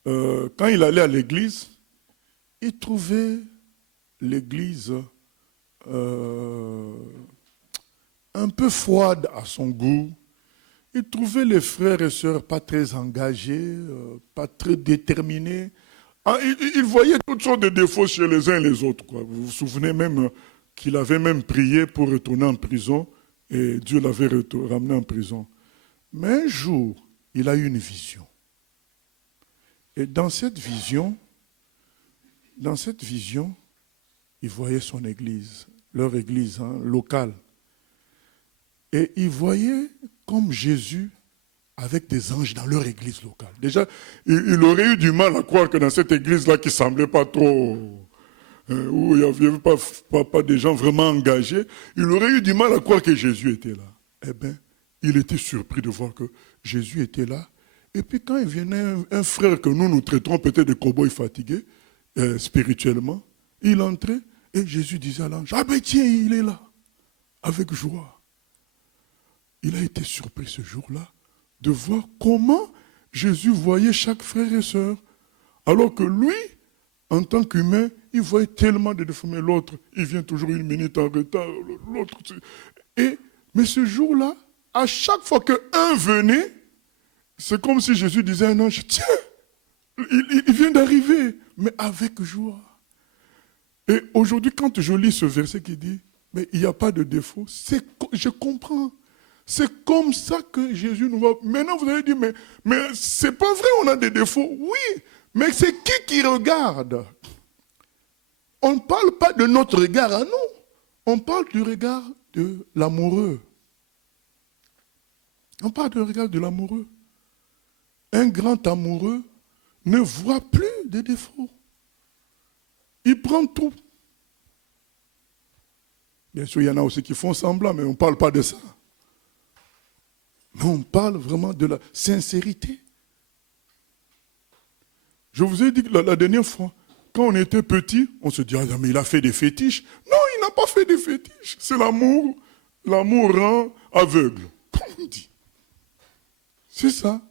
quand il allait à l'église, il trouvait l'église un peu froide à son goût. Il trouvait les frères et sœurs pas très engagés, pas très déterminés. Il voyait toutes sortes de défauts chez les uns et les autres, quoi. Vous vous souvenez même qu'il avait même prié pour retourner en prison et Dieu l'avait ramené en prison. Mais un jour, il a eu une vision. Et dans cette vision, il voyait son église, leur église locale. Et il voyait comme Jésus avec des anges dans leur église locale. Déjà, il aurait eu du mal à croire que dans cette église-là qui ne semblait pas trop, où il n'y avait pas des gens vraiment engagés, il aurait eu du mal à croire que Jésus était là. Eh bien, il était surpris de voir que Jésus était là. Et puis quand il venait un frère que nous traitons peut-être de cow-boy fatigué, spirituellement, il entrait et Jésus disait à l'ange, « Ah ben tiens, il est là !» Avec joie. Il a été surpris ce jour-là de voir comment Jésus voyait chaque frère et sœur. Alors que lui, en tant qu'humain, il voyait tellement de défauts. Mais l'autre, il vient toujours une minute en retard. L'autre, mais ce jour-là, à chaque fois qu'un venait, c'est comme si Jésus disait à un ange, tiens, il vient d'arriver, mais avec joie. Et aujourd'hui, quand je lis ce verset qui dit, mais il n'y a pas de défaut, je comprends. C'est comme ça que Jésus nous voit. Maintenant, vous allez dire, mais c'est pas vrai, on a des défauts. Oui, mais c'est qui regarde? On ne parle pas de notre regard à nous. On parle du regard de l'amoureux. On parle du regard de l'amoureux. Un grand amoureux ne voit plus de défauts. Il prend tout. Bien sûr, il y en a aussi qui font semblant, mais on ne parle pas de ça. Mais on parle vraiment de la sincérité. Je vous ai dit que la dernière fois, quand on était petit, on se dit, ah mais il a fait des fétiches. Non, il n'a pas fait des fétiches. C'est l'amour. L'amour rend aveugle. Comme on dit. C'est ça.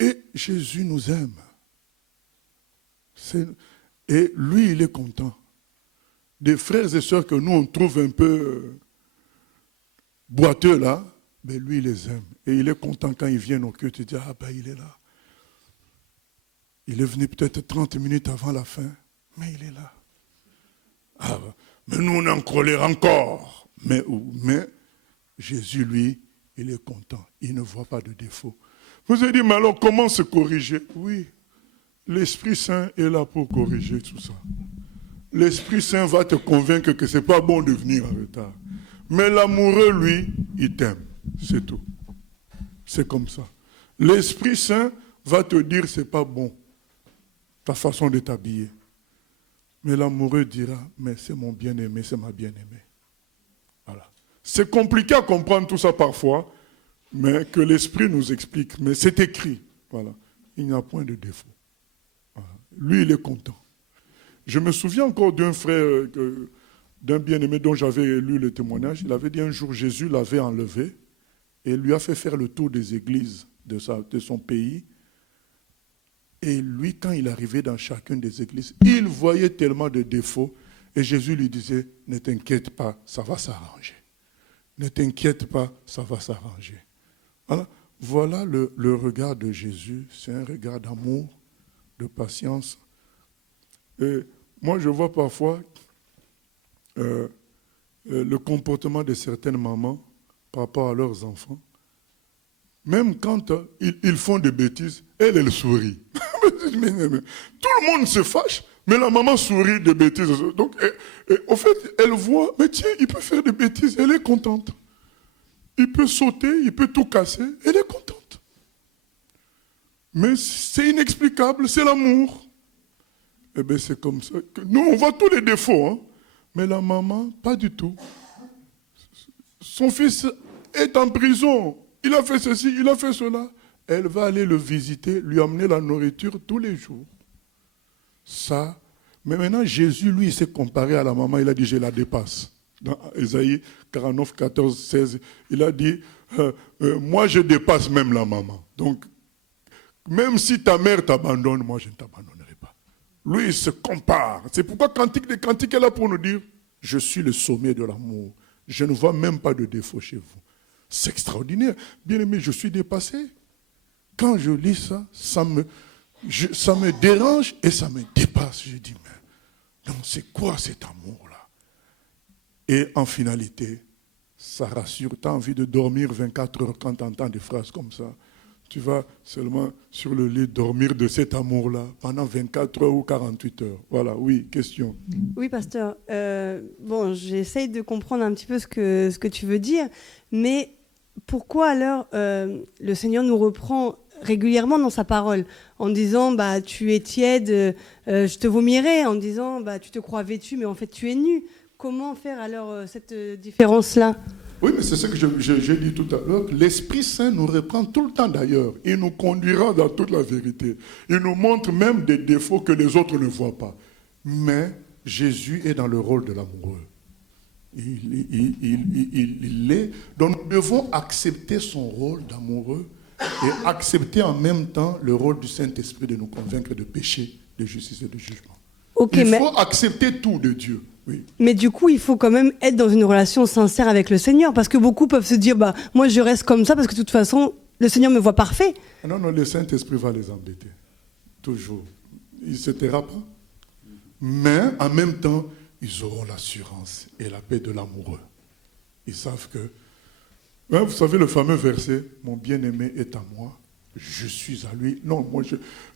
Et Jésus nous aime. Et lui, il est content. Des frères et sœurs que nous, on trouve un peu boiteux là, mais lui, il les aime. Et il est content quand ils viennent au culte. Tu dis, ah ben il est là. Il est venu peut-être 30 minutes avant la fin, mais il est là. Ah, mais nous, on est en colère encore. Mais Jésus, lui, il est content. Il ne voit pas de défaut. Vous avez dit, mais alors comment se corriger? Oui, l'Esprit Saint est là pour corriger tout ça. L'Esprit Saint va te convaincre que ce n'est pas bon de venir en retard. Mais l'amoureux, lui, il t'aime. C'est tout. C'est comme ça. L'Esprit Saint va te dire c'est pas bon, ta façon de t'habiller. Mais l'amoureux dira, mais c'est mon bien-aimé, c'est ma bien-aimée. Voilà. C'est compliqué à comprendre tout ça parfois, mais que l'Esprit nous explique. Mais c'est écrit. Voilà. Il n'y a point de défaut. Voilà. Lui, il est content. Je me souviens encore d'un frère, d'un bien-aimé dont j'avais lu le témoignage. Il avait dit un jour, Jésus l'avait enlevé et lui a fait faire le tour des églises de son pays. Et lui, quand il arrivait dans chacune des églises, il voyait tellement de défauts. Et Jésus lui disait, ne t'inquiète pas, ça va s'arranger. Ne t'inquiète pas, ça va s'arranger. Voilà le regard de Jésus. C'est un regard d'amour, de patience. Et moi, je vois parfois le comportement de certaines mamans par rapport à leurs enfants. Même quand ils font des bêtises, elle sourit. Tout le monde se fâche, mais la maman sourit des bêtises. Donc, au fait, elle voit, mais tiens, il peut faire des bêtises, elle est contente. Il peut sauter, il peut tout casser, elle est contente. Mais c'est inexplicable, c'est l'amour. Eh bien, c'est comme ça. Nous, on voit tous les défauts, hein, mais la maman, pas du tout. Son fils est en prison. Il a fait ceci, il a fait cela. Elle va aller le visiter, lui amener la nourriture tous les jours. Ça. Mais maintenant, Jésus, lui, il s'est comparé à la maman. Il a dit, je la dépasse. Dans Ésaïe 49, 14, 16, il a dit, moi, je dépasse même la maman. Donc, même si ta mère t'abandonne, moi, je ne t'abandonnerai pas. Lui, il se compare. C'est pourquoi Cantique des Cantiques est là pour nous dire, je suis le sommet de l'amour. Je ne vois même pas de défaut chez vous. C'est extraordinaire. Bien aimé, je suis dépassé. Quand je lis ça, ça me dérange et ça me dépasse. Je dis, mais non, c'est quoi cet amour-là? Et en finalité, ça rassure. Tu as envie de dormir 24 heures quand tu entends des phrases comme ça. Tu vas seulement sur le lit dormir de cet amour-là pendant 24 heures ou 48 heures. Voilà, oui, question. Oui, pasteur. Bon, j'essaye de comprendre un petit peu ce que tu veux dire, mais pourquoi alors le Seigneur nous reprend régulièrement dans sa parole en disant bah, tu es tiède, je te vomirai, en disant bah, tu te crois vêtu, mais en fait tu es nu. Comment faire alors cette différence-là? Oui, mais c'est ce que j'ai dit tout à l'heure. L'Esprit Saint nous reprend tout le temps d'ailleurs. Il nous conduira dans toute la vérité. Il nous montre même des défauts que les autres ne voient pas. Mais Jésus est dans le rôle de l'amoureux. Il est. Donc nous devons accepter son rôle d'amoureux et accepter en même temps le rôle du Saint-Esprit de nous convaincre de péché, de justice et de jugement. Il faut accepter tout de Dieu. Oui. Mais du coup, il faut quand même être dans une relation sincère avec le Seigneur, parce que beaucoup peuvent se dire, bah, moi je reste comme ça, parce que de toute façon, le Seigneur me voit parfait. Non, le Saint-Esprit va les embêter. Toujours. Il ne se taira pas. Mais en même temps, ils auront l'assurance et la paix de l'amoureux. Ils savent que Hein, vous savez le fameux verset, mon bien-aimé est à moi, je suis à lui. Non,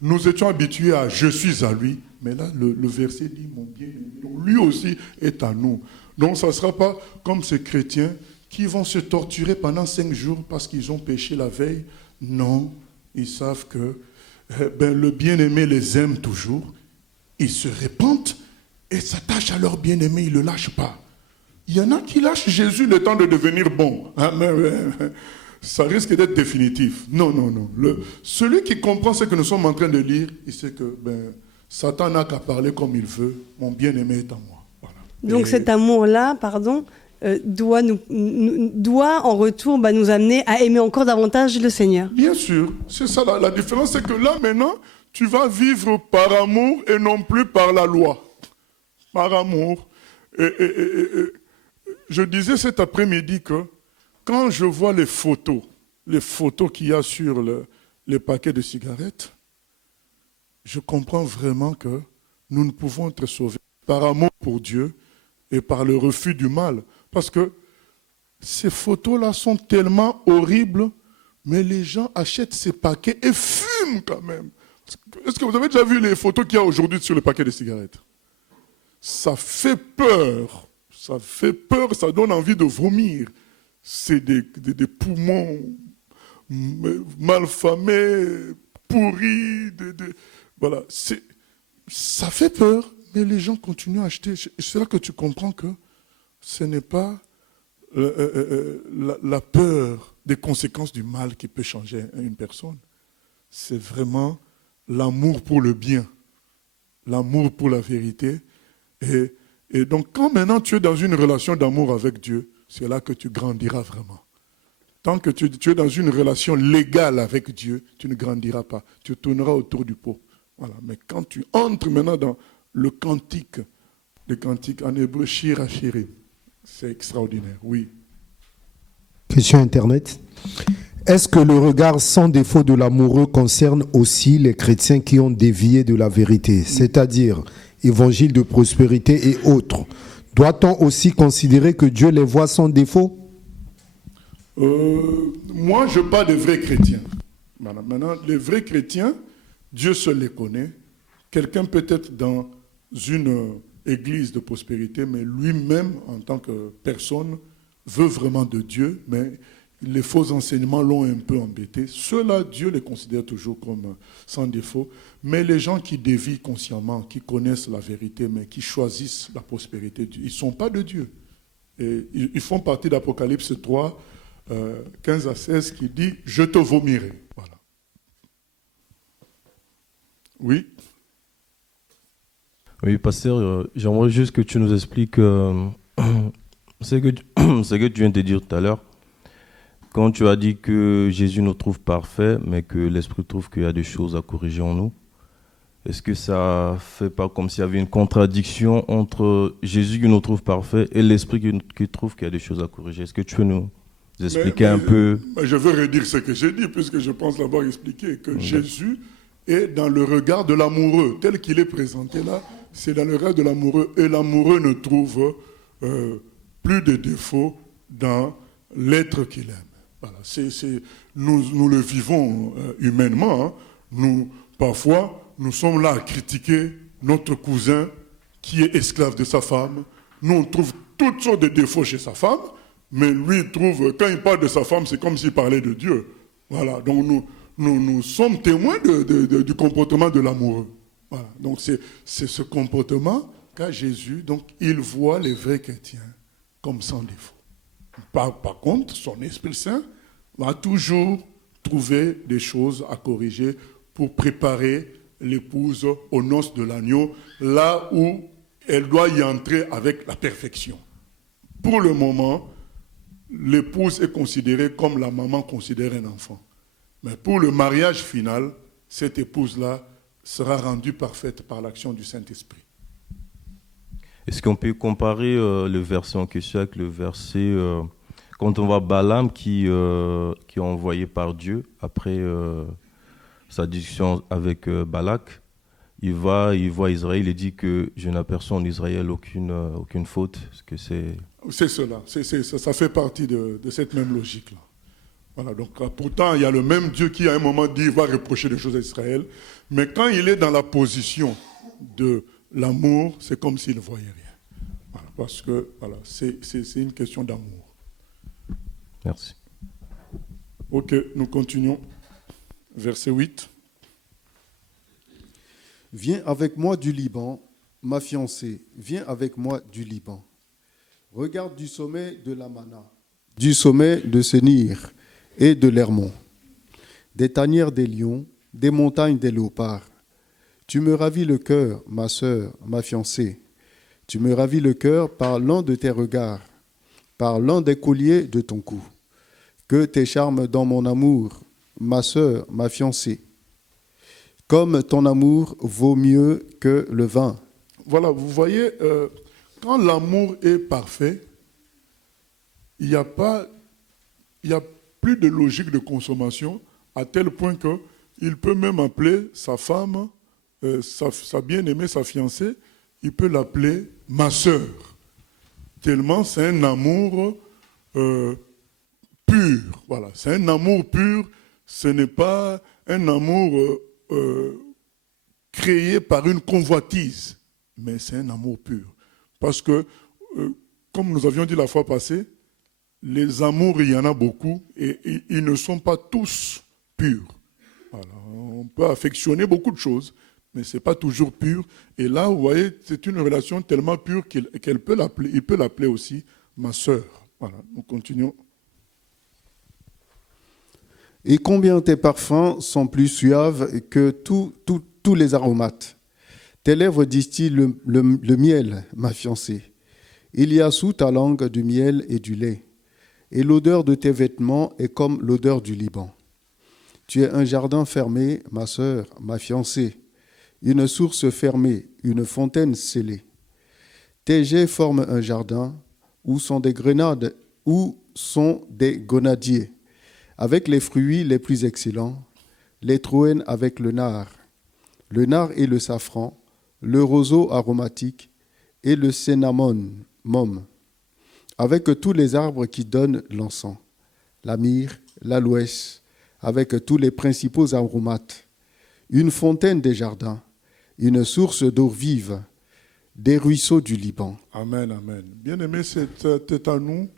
nous étions habitués à je suis à lui, mais là le verset dit mon bien-aimé. Donc lui aussi est à nous. Donc ça ne sera pas comme ces chrétiens qui vont se torturer pendant 5 jours parce qu'ils ont péché la veille. Non, ils savent que le bien-aimé les aime toujours. Ils se répandent et s'attachent à leur bien-aimé, ils ne le lâchent pas. Il y en a qui lâchent Jésus le temps de devenir bon. Hein, mais ça risque d'être définitif. Non. Celui qui comprend ce que nous sommes en train de lire, il sait que Satan n'a qu'à parler comme il veut. Mon bien-aimé est à moi. Voilà. Donc cet amour-là, doit en retour nous amener à aimer encore davantage le Seigneur. Bien sûr. C'est ça la différence, c'est que là maintenant, tu vas vivre par amour et non plus par la loi. Par amour. Je disais cet après-midi que quand je vois les photos qu'il y a sur les paquets de cigarettes, je comprends vraiment que nous ne pouvons être sauvés par amour pour Dieu et par le refus du mal. Parce que ces photos-là sont tellement horribles, mais les gens achètent ces paquets et fument quand même. Est-ce que vous avez déjà vu les photos qu'il y a aujourd'hui sur les paquets de cigarettes? Ça fait peur. Ça donne envie de vomir. C'est des poumons malfamés, pourris. Voilà. Ça fait peur, mais les gens continuent à acheter. C'est là que tu comprends que ce n'est pas la peur des conséquences du mal qui peut changer une personne. C'est vraiment l'amour pour le bien, l'amour pour la vérité. Et donc, quand maintenant tu es dans une relation d'amour avec Dieu, c'est là que tu grandiras vraiment. Tant que tu es dans une relation légale avec Dieu, tu ne grandiras pas. Tu tourneras autour du pot. Voilà. Mais quand tu entres maintenant dans le cantique en hébreu, Shir HaShirim, c'est extraordinaire, oui. Question Internet. Est-ce que le regard sans défaut de l'amoureux concerne aussi les chrétiens qui ont dévié de la vérité, c'est-à-dire évangile de prospérité et autres? Doit-on aussi considérer que Dieu les voit sans défaut? Moi, je parle des vrais chrétiens. Maintenant, les vrais chrétiens, Dieu seul les connaît. Quelqu'un peut être dans une église de prospérité, mais lui-même, en tant que personne, veut vraiment de Dieu, mais les faux enseignements l'ont un peu embêté. Ceux-là, Dieu les considère toujours comme sans défaut. Mais les gens qui dévient consciemment, qui connaissent la vérité, mais qui choisissent la prospérité, ils ne sont pas de Dieu. Et ils font partie d'Apocalypse 3, 15 à 16, qui dit « Je te vomirai ». Voilà. Oui. Oui, pasteur, j'aimerais juste que tu nous expliques ce que tu viens de dire tout à l'heure. Quand tu as dit que Jésus nous trouve parfaits, mais que l'Esprit trouve qu'il y a des choses à corriger en nous, est-ce que ça ne fait pas comme s'il y avait une contradiction entre Jésus qui nous trouve parfaits et l'Esprit qui trouve qu'il y a des choses à corriger? Est-ce que tu peux nous expliquer un peu? Je veux redire ce que j'ai dit, puisque je pense l'avoir expliqué, que Jésus est dans le regard de l'amoureux. Tel qu'il est présenté là, c'est dans le regard de l'amoureux. Et l'amoureux ne trouve plus de défauts dans l'être qu'il aime. Voilà, nous le vivons humainement. Hein. Parfois, nous sommes là à critiquer notre cousin qui est esclave de sa femme. Nous, on trouve toutes sortes de défauts chez sa femme, mais lui, il trouve, quand il parle de sa femme, c'est comme s'il parlait de Dieu. Voilà, donc nous sommes témoins du comportement de l'amoureux. Voilà, donc c'est ce comportement qu'a Jésus. Donc, il voit les vrais chrétiens comme sans défaut. Par contre, son Esprit Saint va toujours trouver des choses à corriger pour préparer l'épouse aux noces de l'agneau, là où elle doit y entrer avec la perfection. Pour le moment, l'épouse est considérée comme la maman considère un enfant. Mais pour le mariage final, cette épouse-là sera rendue parfaite par l'action du Saint-Esprit. Est-ce qu'on peut comparer le verset en question avec le verset quand on voit Balaam qui est envoyé par Dieu après sa discussion avec Balak, il voit Israël et dit que je n'aperçois en Israël aucune faute. Est-ce que c'est... C'est cela, ça fait partie de cette même logique-là. Voilà, donc pourtant, il y a le même Dieu qui, à un moment, dit qu'il va reprocher des choses à Israël, mais quand il est dans la position de l'amour, c'est comme s'il ne voyait rien. Voilà, parce que voilà, c'est une question d'amour. Merci. Ok, nous continuons. Verset 8. Viens avec moi du Liban, ma fiancée, viens avec moi du Liban. Regarde du sommet de l'Amana, du sommet de Sénir et de l'Hermon, des tanières des lions, des montagnes des léopards. Tu me ravis le cœur, ma sœur, ma fiancée. Tu me ravis le cœur par l'un de tes regards, par l'un des colliers de ton cou. Que tes charmes dans mon amour, ma sœur, ma fiancée. Comme ton amour vaut mieux que le vin. Voilà, vous voyez, quand l'amour est parfait, il n'y a plus de logique de consommation, à tel point qu'il peut même appeler sa femme, sa bien-aimée, sa fiancée, il peut l'appeler ma sœur. Tellement c'est un amour pur. Voilà, c'est un amour pur, ce n'est pas un amour créé par une convoitise, mais c'est un amour pur. Parce que, comme nous avions dit la fois passée, les amours, il y en a beaucoup, et ils ne sont pas tous purs. Voilà. On peut affectionner beaucoup de choses, mais ce n'est pas toujours pur. Et là, vous voyez, c'est une relation tellement pure qu'il peut l'appeler aussi ma sœur. Voilà, nous continuons. Et combien tes parfums sont plus suaves que tous les aromates. Tes lèvres distillent le miel, ma fiancée. Il y a sous ta langue du miel et du lait. Et l'odeur de tes vêtements est comme l'odeur du Liban. Tu es un jardin fermé, ma sœur, ma fiancée. Une source fermée, une fontaine scellée. Tes jets forment un jardin où sont des grenades, où sont des grenadiers, avec les fruits les plus excellents, les troènes avec le nard et le safran, le roseau aromatique et le cinnamon, avec tous les arbres qui donnent l'encens, la myrrhe, l'aloès, avec tous les principaux aromates, une fontaine des jardins, une source d'eau vive, des ruisseaux du Liban. Amen, amen. Bien-aimés, c'est à nous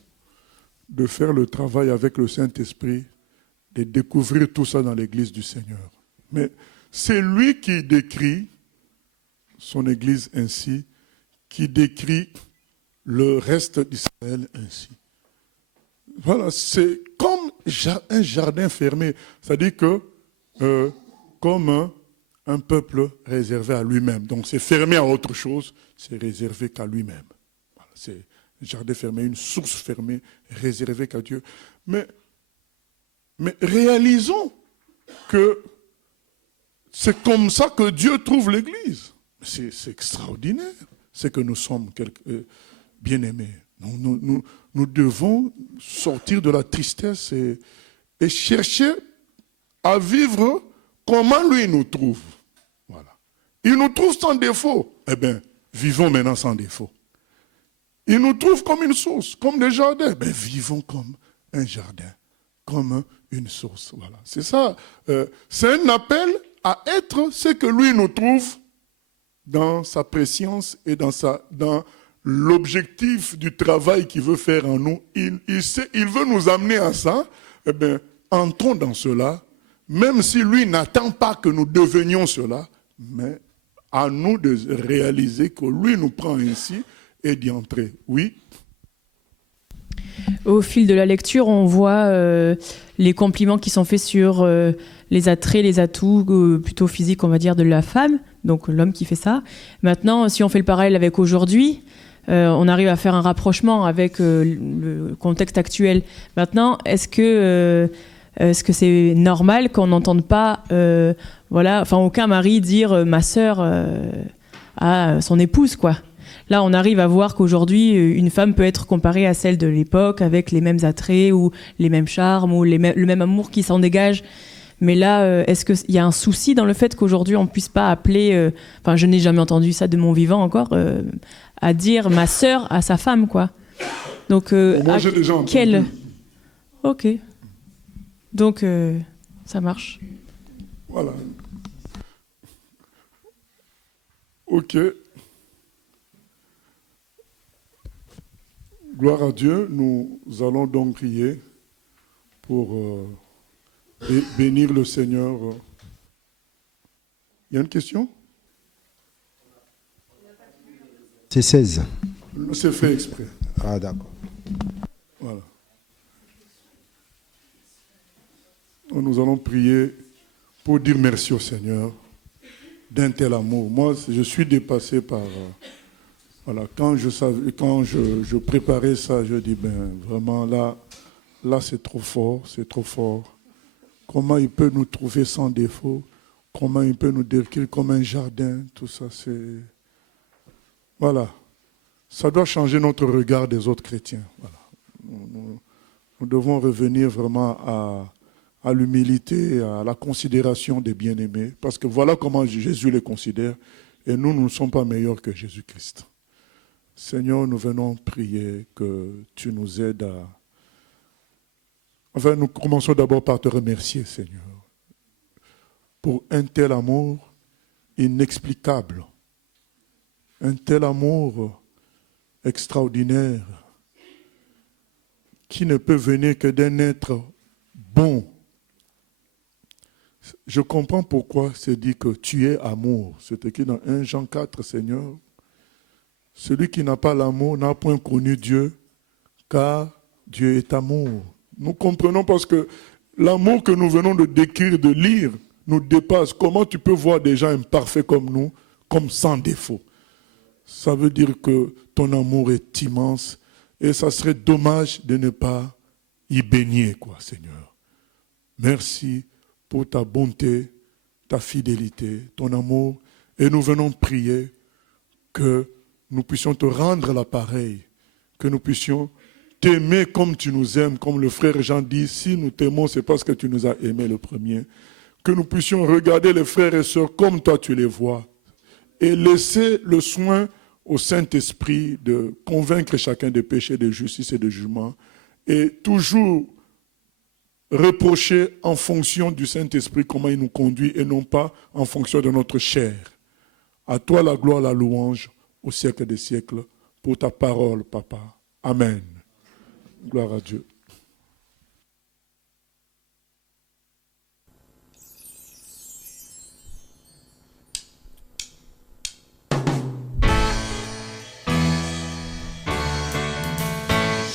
de faire le travail avec le Saint-Esprit, de découvrir tout ça dans l'Église du Seigneur. Mais c'est lui qui décrit son Église ainsi, qui décrit le reste d'Israël ainsi. Voilà, c'est comme un jardin fermé, c'est-à-dire que comme un peuple réservé à lui-même. Donc c'est fermé à autre chose, c'est réservé qu'à lui-même. Voilà, c'est un jardin fermé, une source fermée, réservée qu'à Dieu. Mais réalisons que c'est comme ça que Dieu trouve l'Église. C'est extraordinaire. C'est que nous sommes bien-aimés. Nous devons sortir de la tristesse et chercher à vivre comment lui nous trouve. Voilà. Il nous trouve sans défaut. Eh bien, vivons maintenant sans défaut. Il nous trouve comme une source, comme des jardins. Ben, vivons comme un jardin, comme une source. Voilà. C'est ça. C'est un appel à être ce que lui nous trouve dans sa préscience et dans l'objectif du travail qu'il veut faire en nous. Il veut nous amener à ça. Eh bien, entrons dans cela, même si lui n'attend pas que nous devenions cela, mais à nous de réaliser que lui nous prend ainsi et d'y entrer. Oui. Au fil de la lecture, on voit les compliments qui sont faits sur les attraits, les atouts plutôt physiques, on va dire, de la femme, donc l'homme qui fait ça. Maintenant, si on fait le parallèle avec aujourd'hui, on arrive à faire un rapprochement avec le contexte actuel. Maintenant, est-ce que c'est normal qu'on n'entende pas, aucun mari dire ma sœur à son épouse, quoi. Là, on arrive à voir qu'aujourd'hui, une femme peut être comparée à celle de l'époque, avec les mêmes attraits ou les mêmes charmes ou le même amour qui s'en dégage. Mais là, est-ce qu'il y a un souci dans le fait qu'aujourd'hui, on ne puisse pas appeler... je n'ai jamais entendu ça de mon vivant encore, à dire ma sœur à sa femme, quoi. Donc, Moi, j'ai déjà entendu. Ok. Donc, ça marche. Voilà. Ok. Gloire à Dieu. Nous allons donc prier pour bénir le Seigneur. Il y a une question? C'est 16. C'est fait exprès. Ah, d'accord. Voilà. Nous allons prier pour dire merci au Seigneur d'un tel amour. Moi, je suis dépassé par... voilà, quand je préparais ça, je dis, vraiment, là c'est trop fort, c'est trop fort. Comment il peut nous trouver sans défaut? Comment il peut nous décrire comme un jardin? Tout ça, c'est... Voilà. Ça doit changer notre regard des autres chrétiens. Voilà. Nous devons revenir vraiment à l'humilité, à la considération des bien-aimés, parce que voilà comment Jésus les considère, et nous ne sommes pas meilleurs que Jésus-Christ. Seigneur, nous venons prier que tu nous aides à... Enfin, nous commençons d'abord par te remercier, Seigneur, pour un tel amour inexplicable, un tel amour extraordinaire qui ne peut venir que d'un être bon. Je comprends pourquoi c'est dit que tu es amour. C'est écrit dans 1 Jean 4, Seigneur. Celui qui n'a pas l'amour n'a point connu Dieu, car Dieu est amour. Nous comprenons parce que l'amour que nous venons de décrire, de lire, nous dépasse. Comment tu peux voir des gens imparfaits comme nous, comme sans défaut? Ça veut dire que ton amour est immense et ça serait dommage de ne pas y baigner, Seigneur. Merci pour ta bonté, ta fidélité, ton amour. Et nous venons prier que nous puissions te rendre l'appareil, que nous puissions t'aimer comme tu nous aimes, comme le frère Jean dit, si nous t'aimons, c'est parce que tu nous as aimés le premier. Que nous puissions regarder les frères et sœurs comme toi tu les vois et laisser le soin au Saint-Esprit de convaincre chacun des péchés, de justice et de jugement, et toujours reprocher en fonction du Saint-Esprit comment il nous conduit et non pas en fonction de notre chair. À toi la gloire, la louange au siècle des siècles pour ta parole, Papa. Amen. Gloire à Dieu.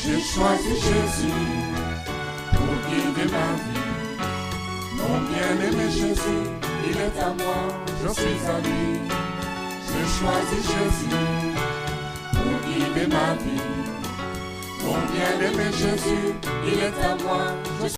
J'ai choisi Jésus pour guider ma vie. Mon bien-aimé Jésus, il est à moi, je suis à lui. J'ai choisi Jésus pour guider ma vie. Mon bien-aimé Jésus, il est à moi, je